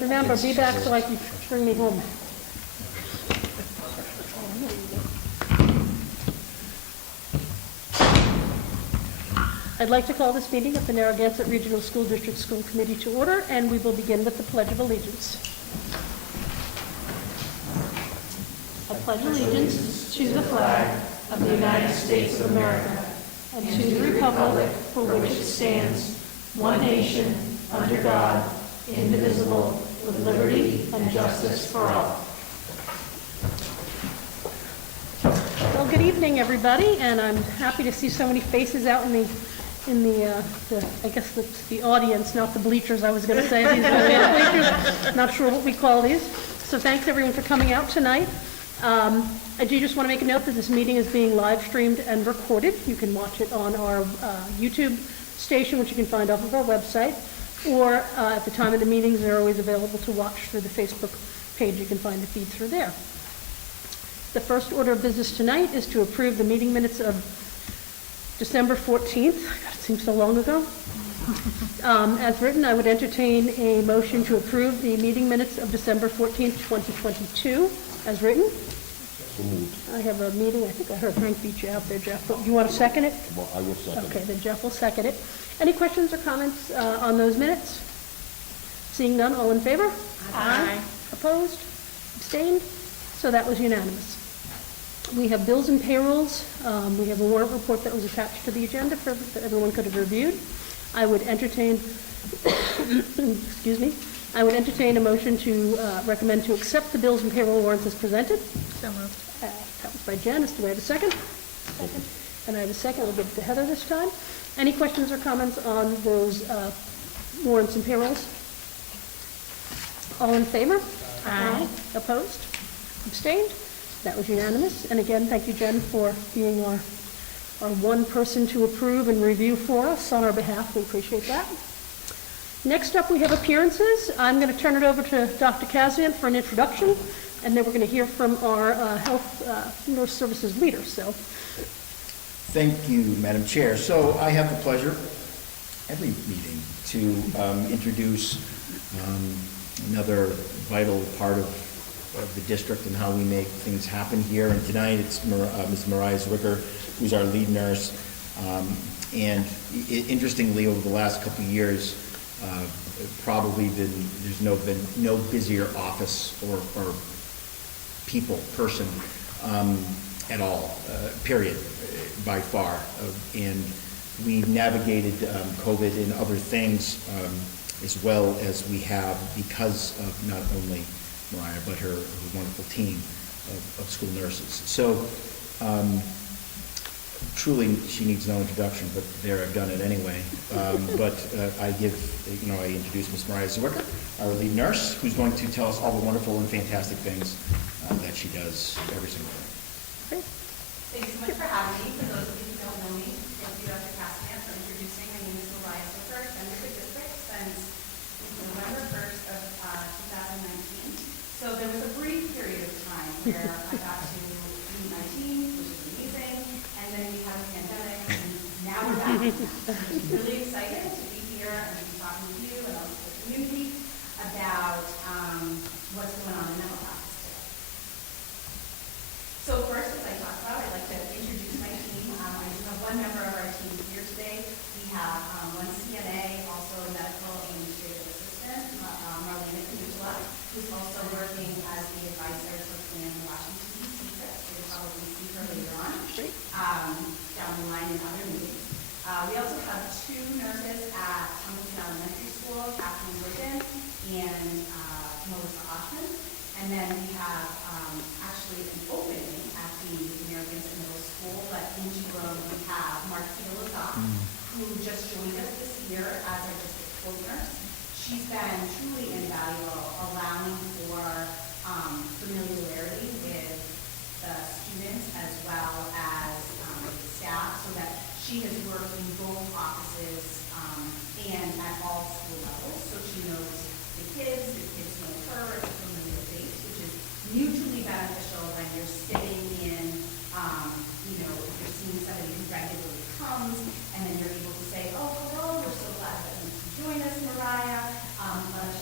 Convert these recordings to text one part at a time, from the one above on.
Remember, be back so I can bring me home. I'd like to call this meeting of the Narragansett Regional School District School Committee to order, and we will begin with the Pledge of Allegiance. I pledge allegiance to the flag of the United States of America and to the republic for which it stands, one nation, under God, indivisible, with liberty and justice for all. Well, good evening, everybody, and I'm happy to see so many faces out in the I guess the audience, not the bleachers. I was going to say these are the bleachers. Not sure what we call these. So thanks everyone for coming out tonight. I do just want to make a note that this meeting is being live streamed and recorded. You can watch it on our YouTube station, which you can find off of our website, or at the time of the meetings, they're always available to watch through the Facebook page. You can find the feed through there. The first order of business tonight is to approve the meeting minutes of December 14th. God, it seems so long ago. As written, I would entertain a motion to approve the meeting minutes of December 14th, 2022, as written. I have a meeting. I think I heard Frank beat you out there, Jeff. But you want to second it? Well, I will second it. Okay, then Jeff will second it. Any questions or comments on those minutes? Seeing none, all in favor? Aye. Opposed? Abstained? So that was unanimous. We have bills and payrolls. We have a warrant report that was attached to the agenda that everyone could have reviewed. I would entertain, excuse me, I would entertain a motion to recommend to accept the bills and payroll warrants as presented. So moved. That was by Janice. Do I have a second? Second. And I have a second. We'll give it to Heather this time. Any questions or comments on those warrants and payrolls? All in favor? Aye. Opposed? Abstained? That was unanimous. And again, thank you, Jen, for being our one person to approve and review for us on our behalf. We appreciate that. Next up, we have appearances. I'm going to turn it over to Dr. Kazian for an introduction, and then we're going to hear from our health nurse services leader. So, thank you, Madam Chair. So I have the pleasure every meeting to introduce another vital part of the district and how we make things happen here. And tonight it's Ms. Mariah Zwicker, who's our lead nurse. And interestingly, over the last couple of years, probably there's been no busier office or person at all, period, by far. And we navigated COVID and other things as well as we have because of not only Mariah, but her wonderful team of school nurses. So truly, she needs no introduction, but there I've done it anyway. But I introduce Ms. Mariah Zwicker, our lead nurse, who's going to tell us all the wonderful and fantastic things that she does every single day. great. Thanks so much for having me. For those of you who don't know me, thank you, Dr. Cassian, for introducing. My name is Mariah Zwicker. I've been with the district since November 1st of 2019. So there was a brief period of time where I got to meet my team, which was amazing, and then we had a pandemic, and now we're back. I'm really excited to be here and be talking with you and also the community about what's going on in mental practice today. So first, as I talked about, I'd like to introduce my team. I do have one member of our team here today. We have one CNA, also a medical administrative assistant, Marlena Canutula, who's also working as the advisor for Plan Washington, D.C. trip. So you'll probably see her later on, down the line in other meetings. We also have two nurses at Templeton Elementary School, Kathleen Woodin and Melissa Oshman. And then we have actually an opening at the Narragansett Middle School, but in Jerome we have Martina Lazat, who just joined us this year as our district school nurse. She's been truly invaluable, allowing for familiarity with the students as well as the staff, so that she has worked in both offices and at all school levels. So she knows the kids know her, it's a familiar face, which is mutually beneficial when you're sitting in, if you're seeing somebody who regularly comes, and then you're able to say, oh, hello, we're so glad that you joined us, Mariah. Let us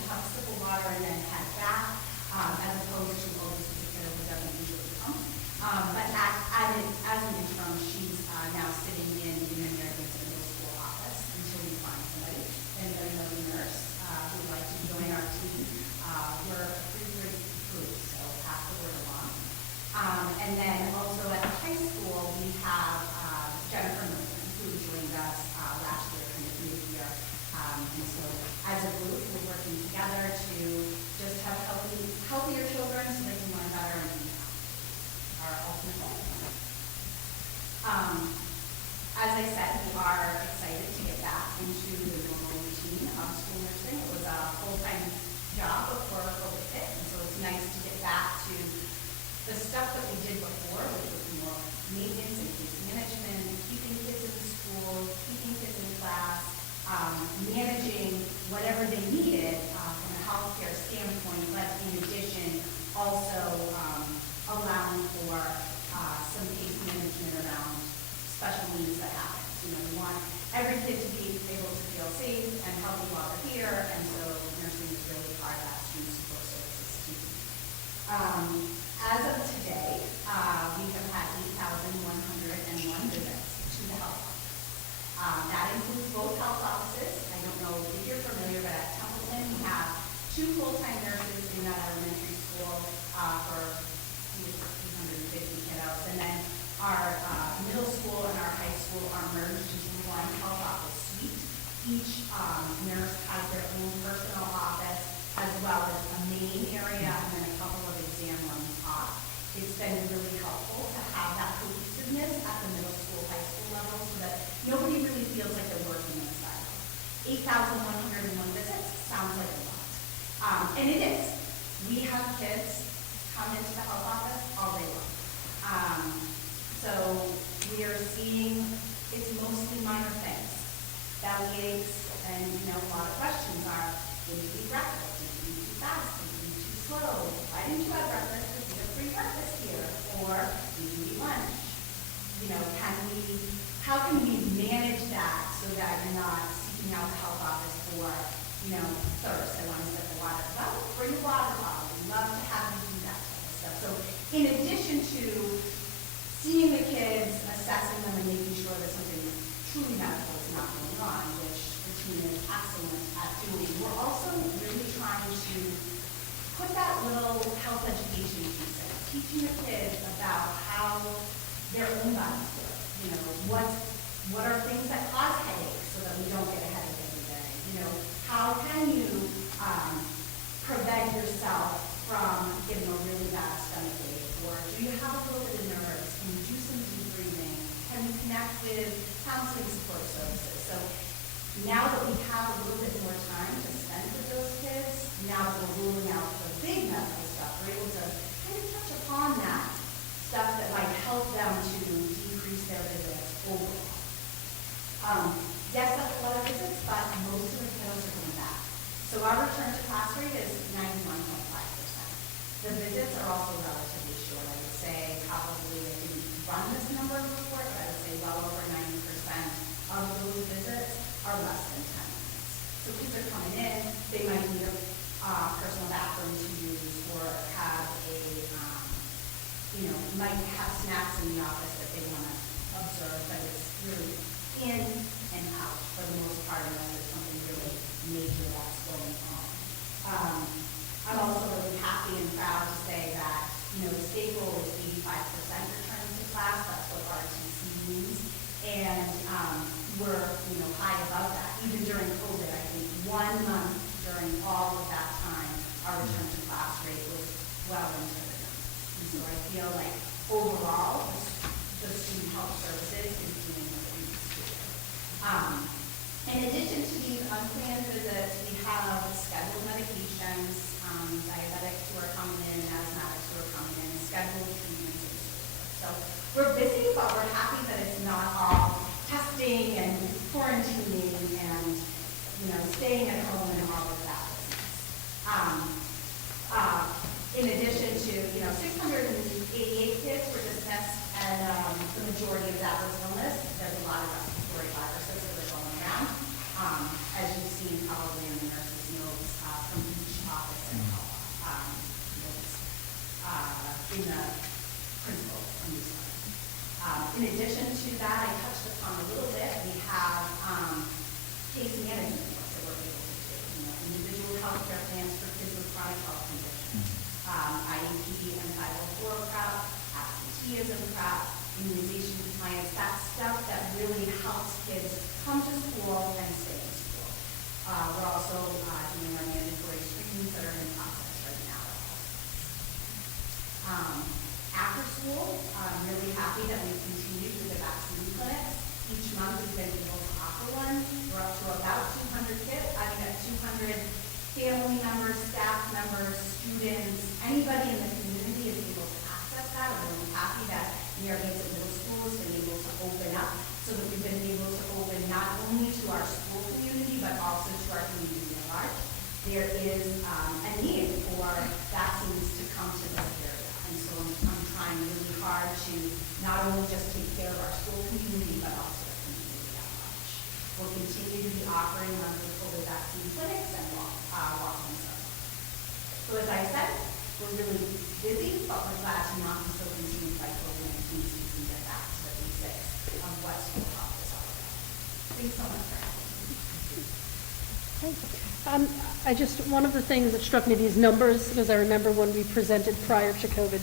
working together to just have healthier children so they can learn better and be happy. Our ultimate goal. As I said, we are excited to get back into the normal routine of school nursing. It was a full-time job before COVID hit, and so it's nice to get back to the stuff that we did before, which was more maintenance and case management, keeping kids in school, keeping kids in class, managing whatever they needed from a healthcare standpoint, but in addition, also allowing for some case management around special needs that happen. You know, we want every kid to be able to feel safe and healthy while they're here, and so nursing is really part of that student support services team. As of today, we have had 8,101 visits to the health office. That includes both health offices. I don't know if you're familiar, but at Templeton, we have 2 full-time nurses in that elementary school for 350 kiddos, and then our middle school and our high school are merged into one health office suite. Each nurse has their own personal office, as well as a main area and then a couple of exam rooms off. It's been really helpful to have that cohesiveness at the middle school, high school level so that nobody really feels like they're working in a silo. 8,101 visits sounds like a lot. And it is. We have kids come into the health office all day long. So we are seeing it's mostly minor things. Belly aches, and a lot of questions are, did you eat breakfast? Did you eat too fast? Did you eat too slow? Why didn't you have breakfast? Because we have free breakfast here. Or did you eat lunch? How can we manage that so that you're not seeking out the health office for, thirst? I want to sip the water. Well, bring a water bottle. We'd love to have you do that type of stuff. So in addition to seeing the kids, assessing them, and making sure that something truly medical is not going on, which the team is excellent at doing, we're also really trying to put that little health education piece in, teaching the kids about how their own bodies work. What are things that cause headaches so that we don't get a headache every day? How can you prevent yourself from getting a really bad stomach ache? Or do you have a little bit of nerves? Can you do some deep breathing? Can you connect with counseling support services? So now that we have a little bit more time to spend with those kids, now that we're ruling out the big medical stuff, we're able to kind of touch upon that stuff that might help them to decrease their visits overall. Yes, that's a lot of visits, but most of the kiddos are coming back. So our return to class rate is 91.5%. The visits are also relatively short. I would say probably, I didn't run this number before, but I would say well over 90% of those visits are less than 10 minutes. So kids are coming in, they might need a personal bathroom to use or have might have snacks in the office that they want to observe, but it's really in and out for the most part unless there's something really major that's going on. I'm also really happy and proud to say that, the state goal is 85% returning to class. That's what RTC means. And we're, high above that. Even during COVID, I think 1 month during all of that time, our return to class rate was well into the 90s. And so I feel like overall, the student health services is doing what it needs to do. In addition to these unplanned visits, we have scheduled medications, diabetics who are coming in, asthmatics who are coming in, scheduled treatments and so forth. So we're busy, but we're happy that it's not all testing and quarantining and, staying at home and all of that business. In addition to, 688 kids were dismissed, and the majority of that was illness. There's a lot of respiratory viruses that are going around, as you've seen probably in the nursing family members, staff members, students, anybody in the community is able to access that. We're really happy that Narragansett Middle School has been able to open up, so that we've been able to open not only to our school community, but also to our community at large. There is a need for vaccines to come to this area, and so I'm trying really hard to not only just take care of our school community, but also the community at large. We'll continue to be offering monthly COVID vaccine clinics and walk-in services. So as I said, we're really busy, but we're glad to not be so consumed by COVID-19 so we can get back to the basics of what school health is all about. Thanks so much for having me. One of the things that struck me, these numbers, because I remember when we presented prior to COVID,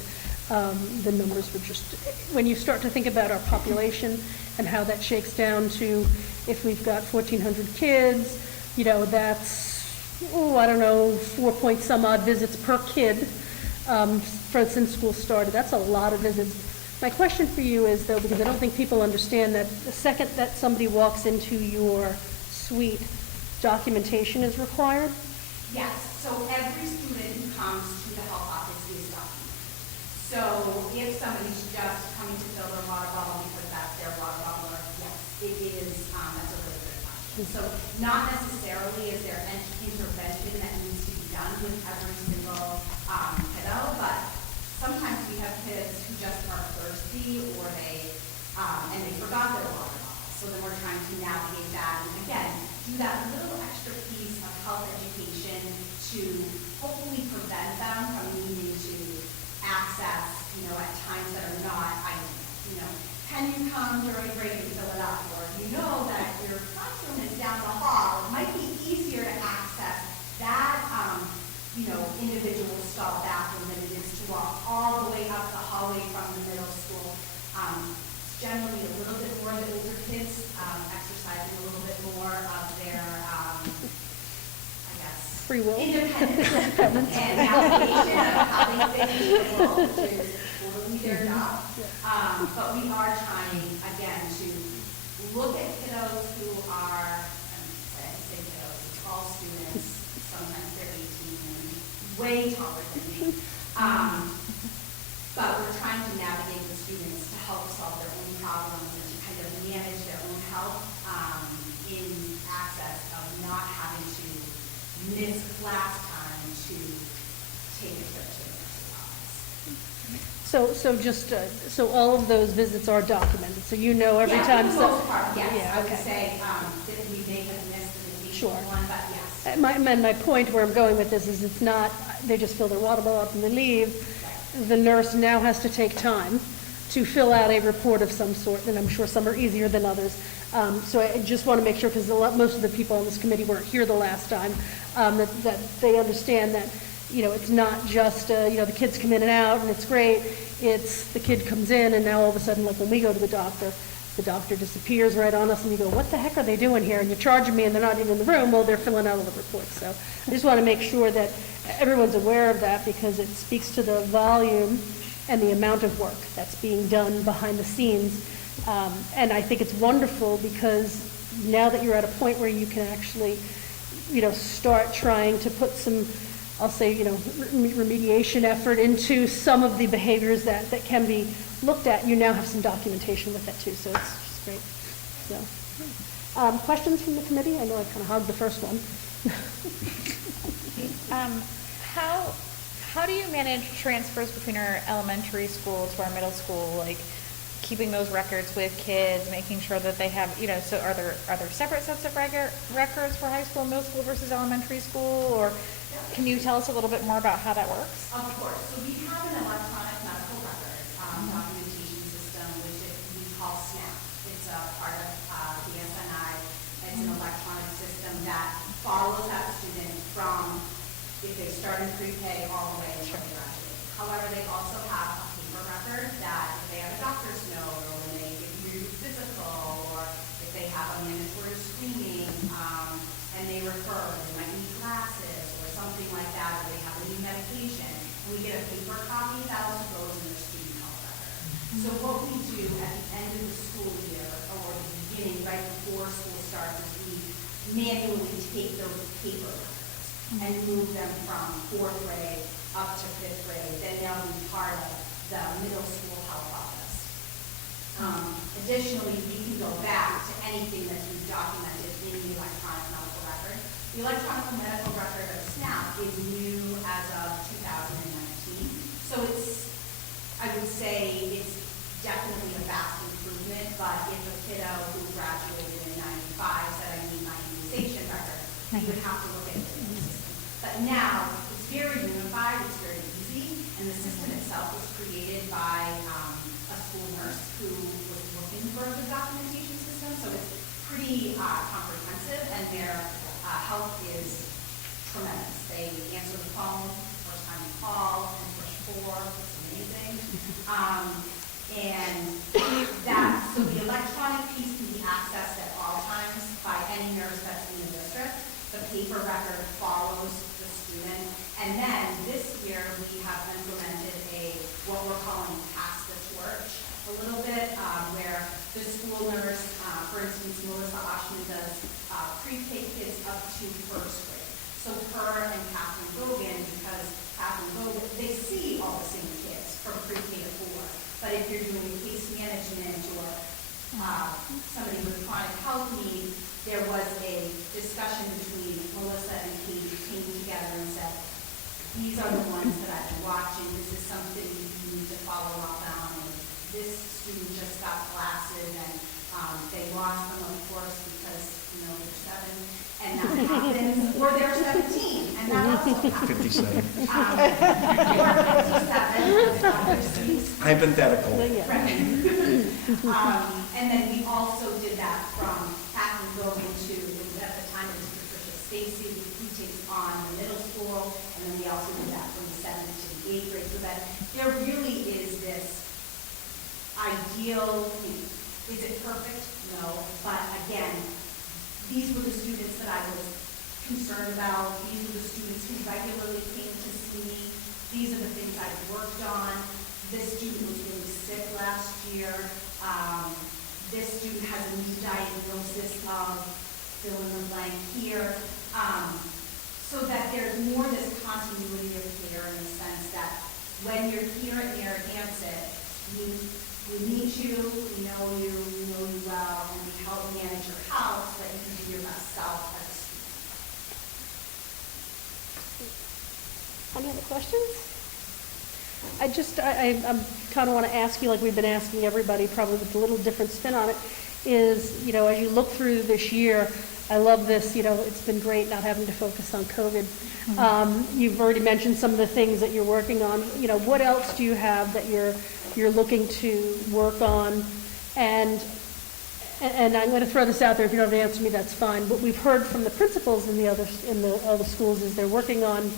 the numbers were just, when you start to think about our population and how that shakes down to, if we've got 1,400 kids, that's, I don't know, 4 point some odd visits per kid since school started. That's a lot of visits. My question for you is, though, because I don't think people understand that the second that somebody walks into your suite, documentation is required? Yes, so every student who comes to the health office is documented. So if somebody's just coming to fill their water bottle because that's their water bottle, yes, it is, that's a really good question. So not necessarily is there an intervention that needs to be done with every single kiddo, but sometimes we have kids who just are thirsty or and they forgot their water bottle. So then we're trying to navigate that and again, do that little extra piece of health education to hopefully prevent them from needing to access, at times that are not ideal. Can you come during break and fill it up? Or if you know that your classroom is down the hall, it might be easier to access that, individual stall bathroom than it is to walk all the way up the hallway from the middle school. It's generally a little bit more the older kids exercising a little bit more of their, Free will. independence and navigation of how they fit into the world, which is totally their job. But we are trying, again, to look at kiddos who are, I say kiddos, all students, sometimes they're 18 and way taller than me. But we're trying to navigate the students to help solve their own problems and to kind of manage their own health in access of not having to miss class time to take a trip to the nurse's office. So all of those visits are documented, so every time. For the most part, yes. Yeah, I would okay. say that we may have missed an Sure. occasional one, but yes. My point where I'm going with this is it's not, they just fill their water bottle up and they leave. Right. The nurse now has to take time to fill out a report of some sort, and I'm sure some are easier than others. So I just want to make sure, because most of the people on this committee weren't here the last time, that they understand that, it's not just, the kids come in and out and it's great. It's the kid comes in and now all of a sudden, like when we go to the doctor disappears right on us and you go, what the heck are they doing here? And you're charging me and they're not even in the room. Well, they're filling out all the reports. So I just want to make sure that everyone's aware of that, because it speaks to the volume and the amount of work that's being done behind the scenes. And I think it's wonderful, because now that you're at a point where you can actually, start trying to put some, I'll say, remediation effort into some of the behaviors that can be looked at, you now have some documentation with that too, so it's just great. So, questions from the committee? I know I kind of hogged the first one. How do you manage transfers between our elementary school to our middle school, like keeping those records with kids, making sure that they have, so are there separate sets of records for high school and middle school versus elementary school, or can you tell us a little bit more about how that works? Of course. So we have an electronic medical record documentation system, which we call SNAP. It's a part of the SNI. It's an electronic system that follows that student from if they start in pre-K all the way until they graduate. However, they also have a paper record that if they have a doctor's note, or when they get your physical, or if they have a mandatory screening and they refer, they might need glasses or something like that, or they have a new medication, and we get a paper copy, that also goes in their student health record. So what we do at the end of the school year, or the beginning, right before school starts, is we manually take those paper records and move them from 4th grade up to 5th grade, then they'll be part of the middle school health office. Additionally, we can go back to anything that you've documented in the electronic medical record. The electronic medical record of SNAP is new as of 2019. So I would say it's definitely a vast improvement, but if a kiddo who graduated in 95 said, I need my immunization record, we would have to look at it in the system. But now, it's very unified, it's very easy, and the system itself was created by a school nurse who was looking for the documentation system, so it's pretty comprehensive, and their help is tremendous. They answer the phone, first time you call, and push 4, it's amazing. And so the electronic piece can be accessed at all times by any nurse that's in the district. The paper record follows the student. And then this year we have implemented what we're calling pass the torch a little bit, where the school nurse, for instance, Melissa Oshman does pre-K kids up to 1st grade. So her and Catherine Gogan, because Catherine Gogan, they see all the same kids from pre-K to 4. But if you're doing case management or somebody with chronic health needs, there was a discussion between Melissa and Katie who came together and said, these are the ones that I've been watching. This is something you need to follow up on. And this student just got glasses, and they lost them, of course, because they're 7, and that happens. Or they're 17, and that also happens. 57. Or 57. Hypothetical. Right. And then we also did that from Catherine Gogan to, at the time it was Patricia Stacy, who takes on the middle school, and then we also did that from the 7th to the 8th grade, so that there really is this ideal. Is it perfect? No. But again, these were the students that I was concerned about. These were the students who regularly came to see me. These are the things I worked on. This student was really sick last year. This student has a new diagnosis of fill in the blank here. So that there's more this continuity of care in the sense that when you're here at Narragansett, we meet you, we know you well, and we help manage your health so that you can be your best self as a student. Any other questions? I kind of want to ask you, like we've been asking everybody, probably with a little different spin on it, is, as you look through this year, I love this, it's been great not having to focus on COVID. You've already mentioned some of the things that you're working on. What else do you have that you're looking to work on? And I'm going to throw this out there. If you don't have to answer me, that's fine. What we've heard from the principals in the other schools is they're working on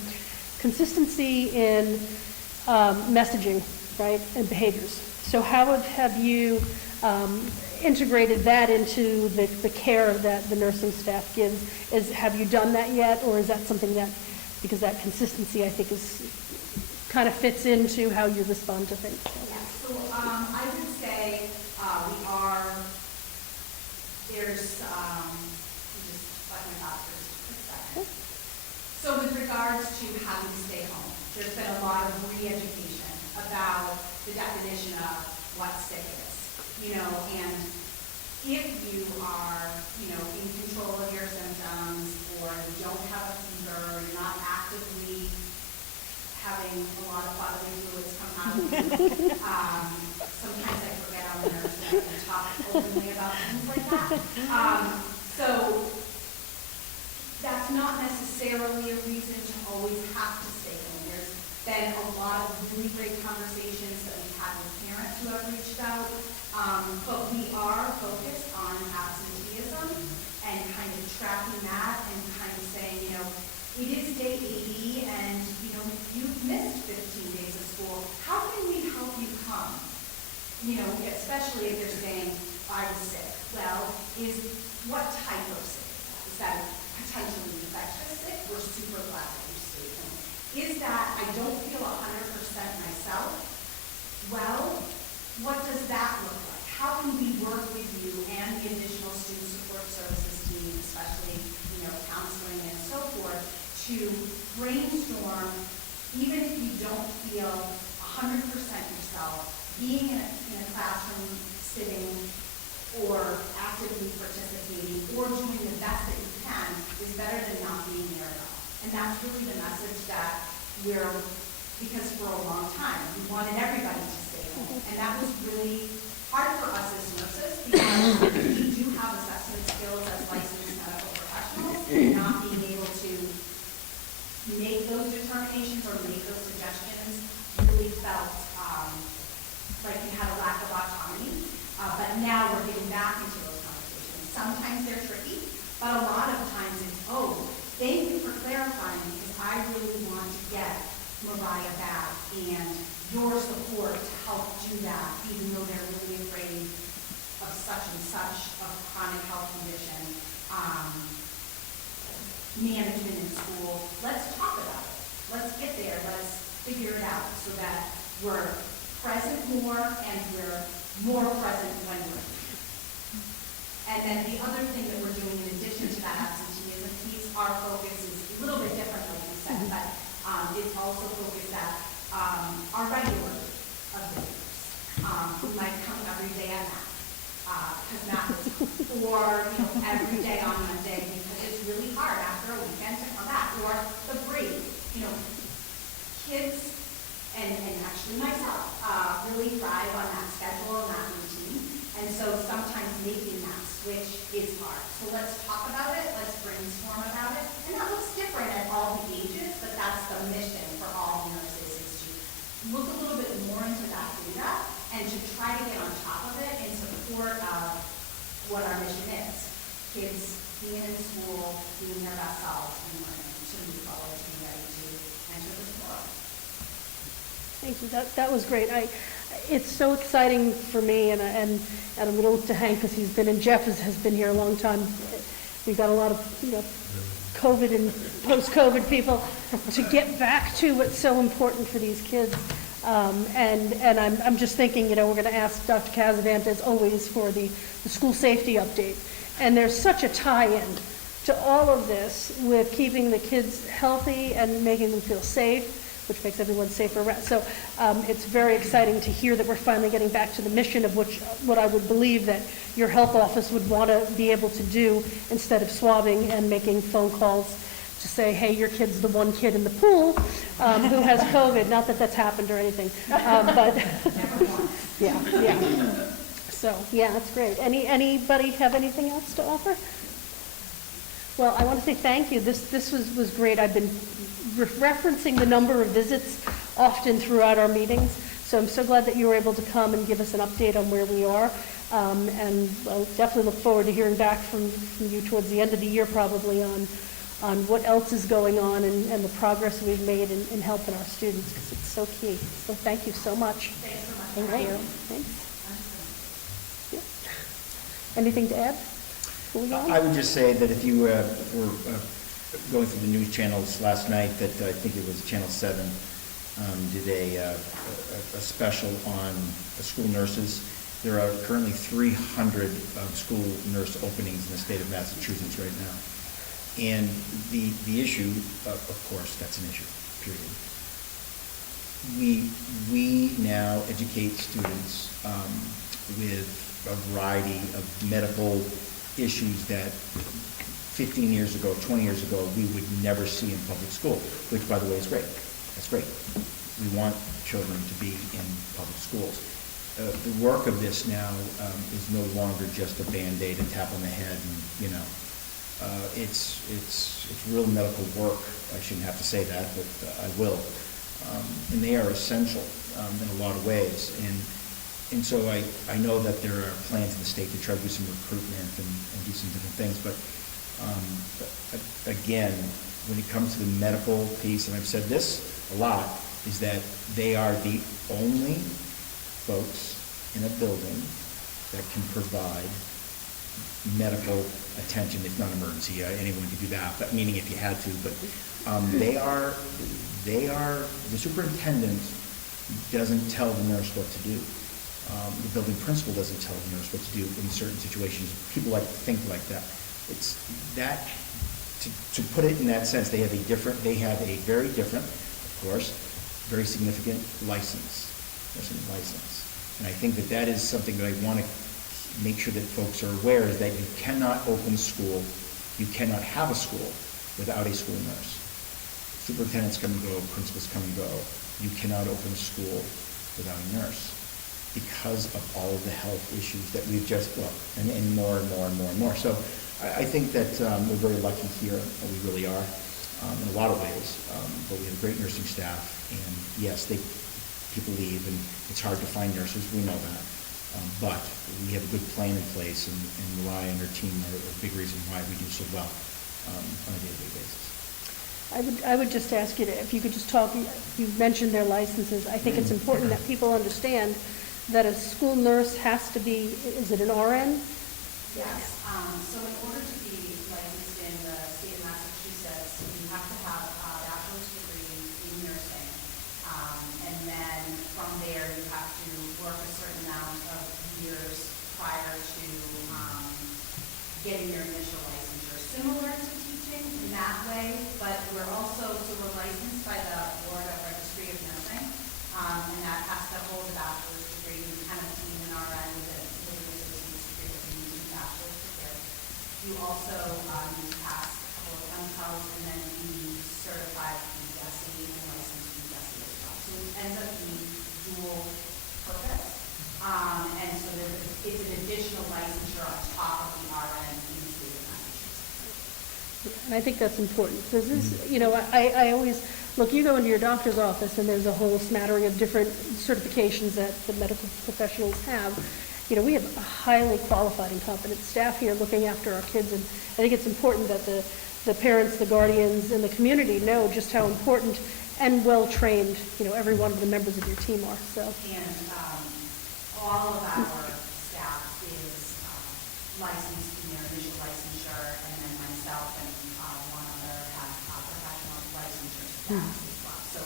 consistency in messaging, right, and behaviors. So how have you integrated that into the care that the nursing staff gives? Have you done that yet, or is that something that, because that consistency I think kind of fits into how you respond to things? Yeah, so I would say there's, just let me talk for just a second. So with regards to how we stay home, there's been a lot of re-education about the definition of what sick is, and if you are, in control of your symptoms, or you don't have a fever, you're not actively having a lot of bodily fluids come out of you. Sometimes I forget I'm a nurse and I can talk openly about things like that. So that's not necessarily a reason to always have to stay home. There's been a lot of really great conversations that we've had with parents who have reached out, but we are focused on absenteeism and kind of tracking that and kind of saying, it is day 80 and, you've missed 15 days of school. How can we help you come? Especially if they're saying, I was sick. Well, what type of sick? Is that potentially infectious sick? We're super glad that you stayed home. Is that I don't feel 100% myself? Well, what does that look like? How can we work with you and the additional student support services team, especially, counseling and so forth, to brainstorm, even if you don't feel 100% yourself, being in a classroom, sitting, or actively participating, or doing the best that you can is better than not being there at all. And that's really the message that because for a long time, we wanted everybody to stay home. And that was really hard for us as nurses because we do have assessment skills as licensed medical professionals, and not being able to make those determinations or make those suggestions really felt like we had a lack of autonomy. But now we're getting back into those conversations. Sometimes they're tricky, but a lot of times it's, oh, thank you for clarifying because I really want to get Mariah back and your support to help do that, even though they're really afraid of such and such a chronic health condition, management in school. Let's talk about it. Let's get there. Let's figure it out so that we're present more and we're more present when we're here. And then the other thing that we're doing in addition to that absenteeism piece, our focus is a little bit different, like you said, but it's also focused at our regular visitors who might come every day at math, because math is or every day on Monday because it's really hard after a weekend to come back, or the break. Kids and actually myself really thrive on that schedule and that routine, and so sometimes making that switch is hard. So let's talk about it, let's brainstorm about it, and that looks different at all the ages, but that's the mission for all nurses, is to look a little bit more into that data and to try to get on top of it in support of what our mission is. Kids being in school, being their best selves, and learning to move forward to be ready to enter this world. Thank you. That was great. It's so exciting for me, and I'm going to look to Hank because he's been, and Jeff has been here a long time. We've got a lot of COVID and post-COVID people to get back to what's so important for these kids. And I'm just thinking, we're going to ask Dr. Casavant, as always, for the school safety update. And there's such a tie-in to all of this with keeping the kids healthy and making them feel safe, which makes everyone safer. So it's very exciting to hear that we're finally getting back to the mission of what I would believe that your health office would want to be able to do instead of swabbing and making phone calls to say, hey, your kid's the one kid in the pool who has COVID. Not that that's happened or anything, but yeah. So yeah, that's great. Anybody have anything else to offer? Well, I want to say thank you. This was great. I've been referencing the number of visits often throughout our meetings, so I'm so glad that you were able to come and give us an update on where we are. And I'll definitely look forward to hearing back from you towards the end of the year, probably on what else is going on and the progress we've made in helping our students, because it's so key. So thank you so much. Thanks so much. Thank you. Thanks. Yeah. Anything to add? I would just say that if you were going through the news channels last night, that I think it was Channel 7 did a special on school nurses. There are currently 300 school nurse openings in the state of Massachusetts right now. And the issue, of course, that's an issue, period. We now educate students with a variety of medical issues that 15 years ago, 20 years ago, we would never see in public school, which, by the way, is great. That's great. We want children to be in public schools. The work of this now is no longer just a Band-Aid, a tap on the head, and it's real medical work. I shouldn't have to say that, but I will. And they are essential in a lot of ways. And so I know that there are plans in the state to try to do some recruitment and do some different things, but again, when it comes to the medical piece, and I've said this a lot, is that they are the only folks in a building that can provide medical attention. It's not an emergency. Anyone could do that, but meaning if you had to. But they are the superintendent doesn't tell the nurse what to do. The building principal doesn't tell the nurse what to do in certain situations. People like to think like that. It's that, to put it in that sense, they have a very different, of course, very significant nursing license. And I think that is something that I want to make sure that folks are aware, is that you cannot open school, you cannot have a school without a school nurse. Superintendents come and go, principals come and go. You cannot open a school without a nurse because of all of the health issues that we've just, and more and more and more and more. So I think that we're very lucky here, we really are, in a lot of ways. But we have a great nursing staff, and yes, people leave, and it's hard to find nurses, we know that. But we have a good plan in place, and Mariah and her team are a big reason why we do so well on a day-to-day basis. I would just ask you to, if you could just talk, you mentioned their licenses. I think it's important that people understand that a school nurse has to be, is it an RN? Yes, so in order to be licensed in the state of Massachusetts, you have to have a bachelor's degree in nursing. And then from there, you have to work a certain amount of years prior to getting your initial licensure. Similar to teaching in that way, but we're licensed by the Board of Registry of Nursing, and that has to hold a bachelor's degree. You kind of deem an RN with an associate's degree if you need a bachelor's degree. You also need to pass a couple of MCALs and then be certified BSc and licensed BSc as well. So it ends up being dual purpose. And so it's an additional licensure on top of the RN in the state of Massachusetts. And I think that's important, because this, I always, look, you go into your doctor's office, and there's a whole smattering of different certifications that the medical professionals have. We have a highly qualified and competent staff here looking after our kids, and I think it's important that the parents, the guardians, and the community know just how important and well-trained, every one of the members of your team are, so. And all of our staff is licensed in their initial licensure, and then myself and one other have professional licensure staff as well. So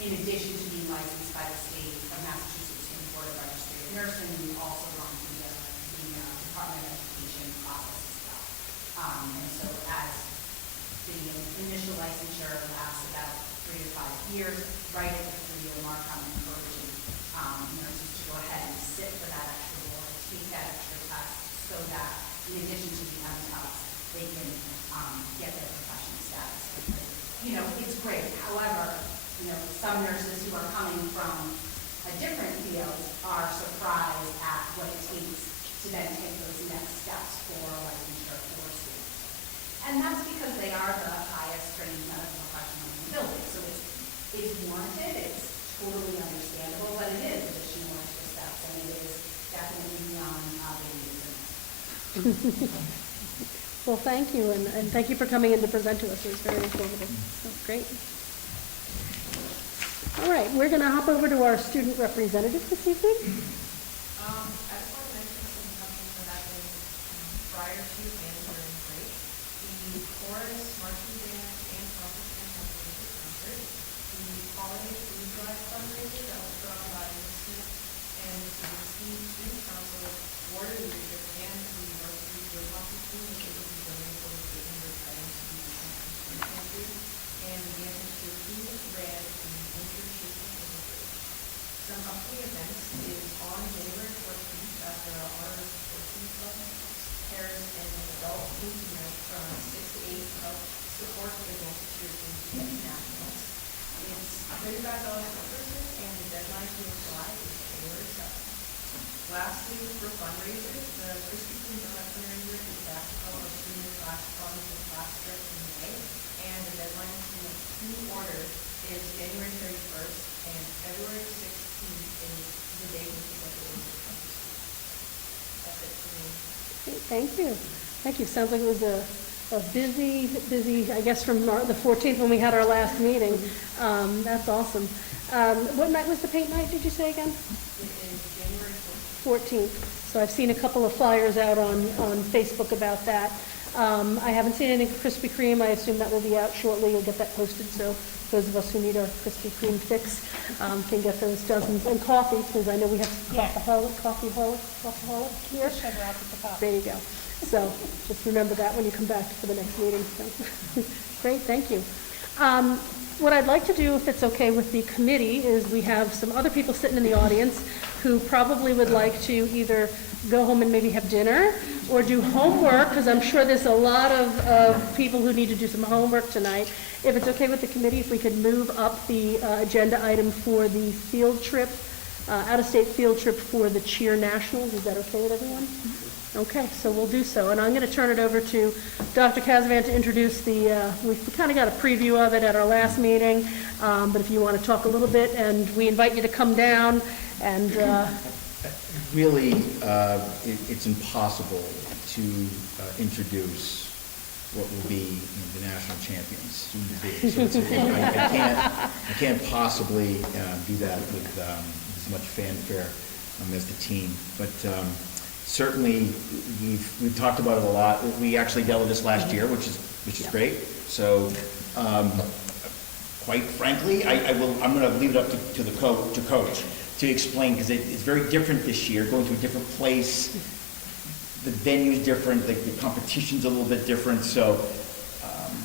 in addition to being licensed by the state of Massachusetts and Board of Registry of Nursing, we also run through the Department of Education process as well. And so as the initial licensure lasts about 3 to 5 years, right at the 3-year mark, I'm encouraging nurses to go ahead and sit for that extra board, take that extra test, so that in addition to the MCAS, they can get their professional status. It's great. However, some nurses who are coming from a different field are surprised at what it takes to then take those next steps for licensure for students. And that's because they are the highest trained medical professionals in the building. So it's warranted, it's totally understandable, but it is additional extra steps, and it is definitely beyond being used. Well, thank you, and thank you for coming in to present to us. It was very informative. So great. All right, we're going to hop over to our student representative this evening. I just want to mention something that happened prior to and during break. The chorus, marching band, and trumpet and concert. The holiday food drive fundraiser that was put on by Mrs. and Mrs. Student Council, Board Leadership, and the University Field Hockey Team, which is going to be donated for the student items to be country. And the answer to blue, red, and winter chicken. Some upcoming events is on January 14th at the Honors 14th Club, Paris, and an adult movie night from 6 to 8 to help support the Massachusetts Nationals. It's $35 per person, and the deadline to apply is January 7th. Lastly, for fundraisers, the Krispy Kreme donut fundraiser is basketball or senior class funds and class trip in May, and the deadline to order is January 31st, and February 16th is the day we can get the order from the school. That's it for me. Great, thank you. Thank you. Sounds like it was a busy, I guess, from the 14th when we had our last meeting. That's awesome. What night was the paint night, did you say again? It is January 14th. So I've seen a couple of flyers out on Facebook about that. I haven't seen any Krispy Kreme. I assume that will be out shortly. You'll get that posted, so those of us who need our Krispy Kreme fix can get those dozens. And coffee, because I know we have coffeeholic here. Sugar out at the top. There you go. So just remember that when you come back for the next meeting. So, great, thank you. What I'd like to do, if it's okay with the committee, is we have some other people sitting in the audience who probably would like to either go home and maybe have dinner or do homework, because I'm sure there's a lot of people who need to do some homework tonight. If it's okay with the committee, if we could move up the agenda item for the field trip, out-of-state field trip for the Cheer Nationals. Is that okay with everyone? Okay, so we'll do so. And I'm going to turn it over to Dr. Casavan to introduce we kind of got a preview of it at our last meeting, but if you want to talk a little bit, and we invite you to come down and... Really, it's impossible to introduce what will be the national champions soon to be. So I can't possibly do that with as much fanfare as the team. But certainly, we've talked about it a lot. We actually dealt with this last year, which is great. So, quite frankly, I'm going to leave it up to the coach to explain, because it's very different this year, going to a different place. The venue's different, the competition's a little bit different. So,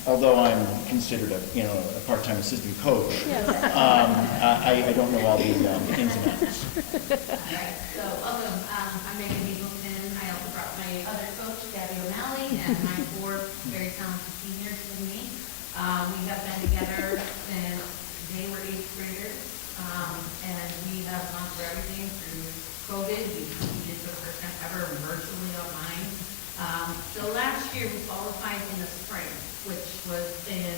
although I'm considered a part-time assistant coach, I don't know all the ins and outs. All right, so welcome. I'm Megan Hazelton. I also brought my other coach, Gabby O'Malley, and my 4 very talented seniors with me. We have been together since they were 8th graders, and we have gone through everything through COVID. We competed for the first time ever virtually online. So last year we qualified in the spring, which was in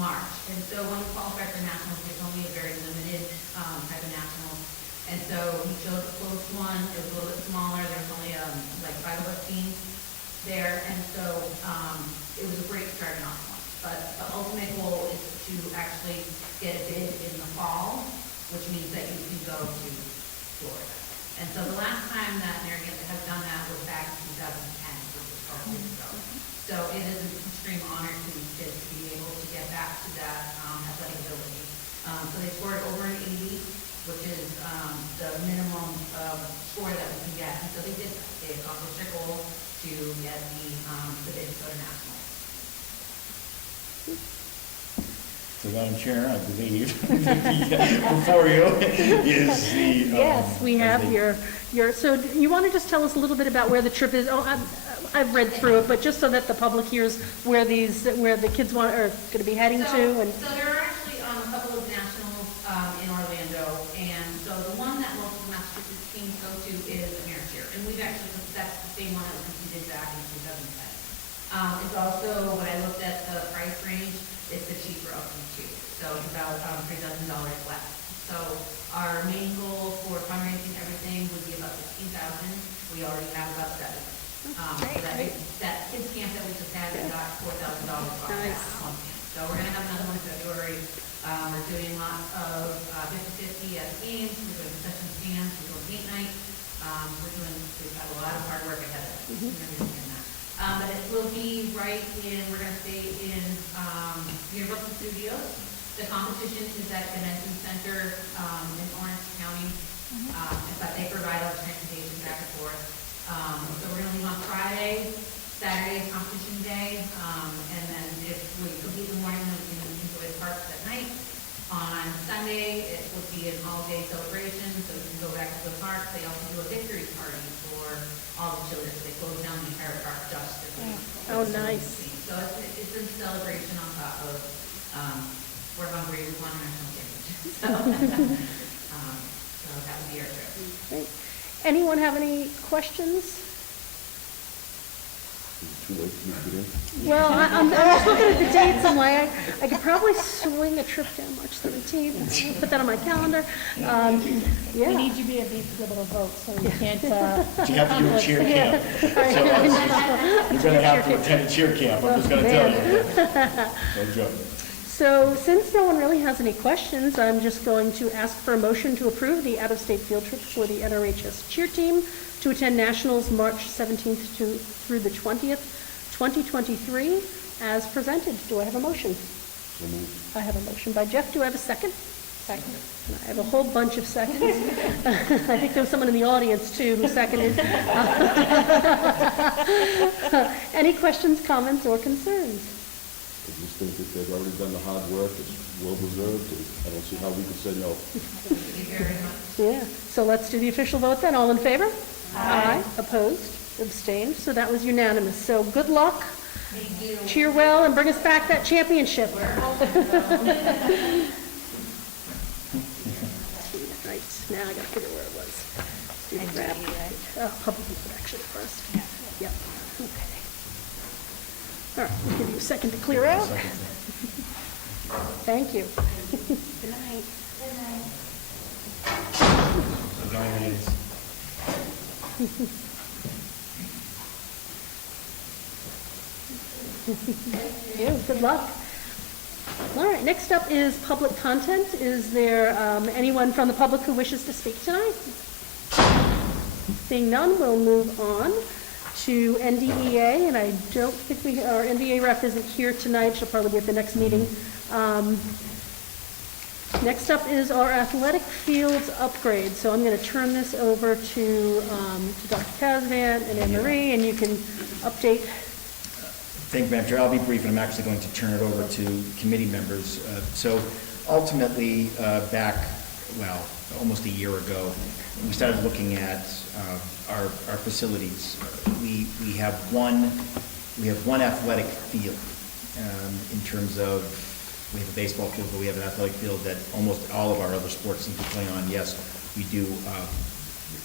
March. And so when we qualified for nationals, there's only a very limited type of nationals. And so we chose a close one. It was a little bit smaller. There's only like 5 of us teams there. And so it was a great starting off one. But the ultimate goal is to actually get a bid in the fall, which means that you can go to Florida. And so the last time that Narragansett has done that was back in 2010, which was 12 years ago. So it is an extreme honor to these kids to be able to get back to that athletic ability. So they scored over an 80, which is the minimum score that we can get. And so they did that. They accomplished their goal to get the bid to go to nationals. So, Madam Chair, I believe before you is the... Yes, we have so you want to just tell us a little bit about where the trip is? Oh, I've read through it, but just so that the public hears where the kids are going to be heading to. And So there are actually a couple of nationals in Orlando, and so the one that most of the Massachusetts teams go to is Americheer, and that's the same one that we competed back in 2010. It's also, when I looked at the price range, it's the cheaper of the two, so it's about $3,000 less. So our main goal for fundraising everything would be about $16,000. We already have about 7. That kids camp that we just had, we got $4,000 off that one camp. So we're going to have another one in February. We're doing lots of 50-50 at games. We're doing concession stands. We're doing date night. We've got a lot of hard work ahead of us. But it will be we're going to stay in Universal Studios. The competition is at Convention Center in Orange County, but they provide us transportation back and forth. So we're going to leave on Friday. Saturday is competition day, and then if we compete in the morning, then we can enjoy the parks at night. On Sunday, it would be an all-day celebration, so we can go back to the park. They also do a victory party for all the children. So they close down the entire park just for the oh, nice. So it's a celebration on top of we're hungry, we want a national championship. So that would be our trip. Great. Anyone have any questions? Well, I'm just looking at the dates. I'm like, I could probably swing a trip down March 17th. Put that on my calendar. Yeah. We need you to be able to vote, so you can't. You have to do a cheer camp. So you're going to have to attend a cheer camp. I'm just going to tell you. No joke. So since no one really has any questions, I'm just going to ask for a motion to approve the out-of-state field trip for the NRHS cheer team to attend nationals March 17th through the 20th, 2023, as presented. Do I have a motion? I have a motion by Jeff. Do I have a second? Second. I have a whole bunch of seconds. I think there was someone in the audience too who seconded. Any questions, comments, or concerns? I just think that they've already done the hard work, it's well-deserved, and I don't see how we could say no. Yeah, so let's do the official vote then. All in favor? Aye. Opposed? Abstained? So that was unanimous. So good luck. Thank you. Cheer well and bring us back that championship. Right, now I gotta figure where it was. Student rep. Oh, public introduction first. Yep, okay. All right, we'll give you a second to clear out. Thank you. Good night. Thank you. Good luck. All right, next up is public content. Is there anyone from the public who wishes to speak tonight? Seeing none, we'll move on to NDEA, and I don't think our NDEA rep isn't here tonight. She'll probably be at the next meeting. Next up is our athletic fields upgrade. So I'm going to turn this over to Dr. Casavant and Anne Marie, and you can update. Thank you, Madam Chair. I'll be brief, and I'm actually going to turn it over to committee members. So ultimately, back, well, almost a year ago, we started looking at our facilities. We have one athletic field in terms of, we have a baseball field, but we have an athletic field that almost all of our other sports seem to play on. Yes, we do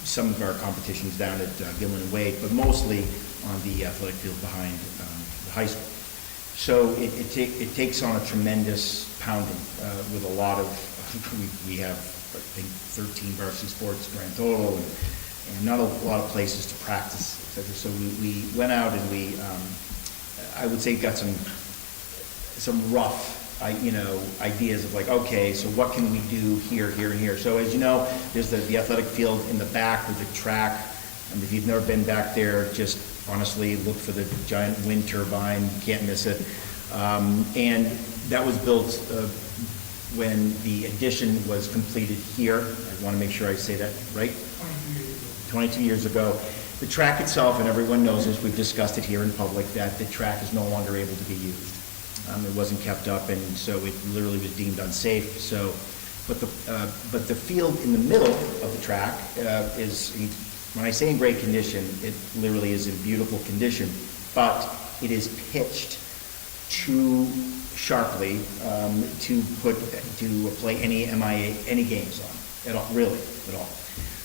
some of our competitions down at Gilman and Wade, but mostly on the athletic field behind the high school. So it takes on a tremendous pounding with a lot of, we have, I think, 13 varsity sports grand total, and not a lot of places to practice, et cetera. So we went out and we, I would say, got some rough ideas of like, okay, so what can we do here, here, and here? So as you know, there's the athletic field in the back with the track. And if you've never been back there, just honestly look for the giant wind turbine. You can't miss it. And that was built when the addition was completed here. I want to make sure I say that right. 22 years ago. The track itself, and everyone knows this, we've discussed it here in public, that the track is no longer able to be used. It wasn't kept up, and so it literally was deemed unsafe. So, but the field in the middle of the track is, when I say in great condition, it literally is in beautiful condition, but it is pitched too sharply to play any games on at all, really at all.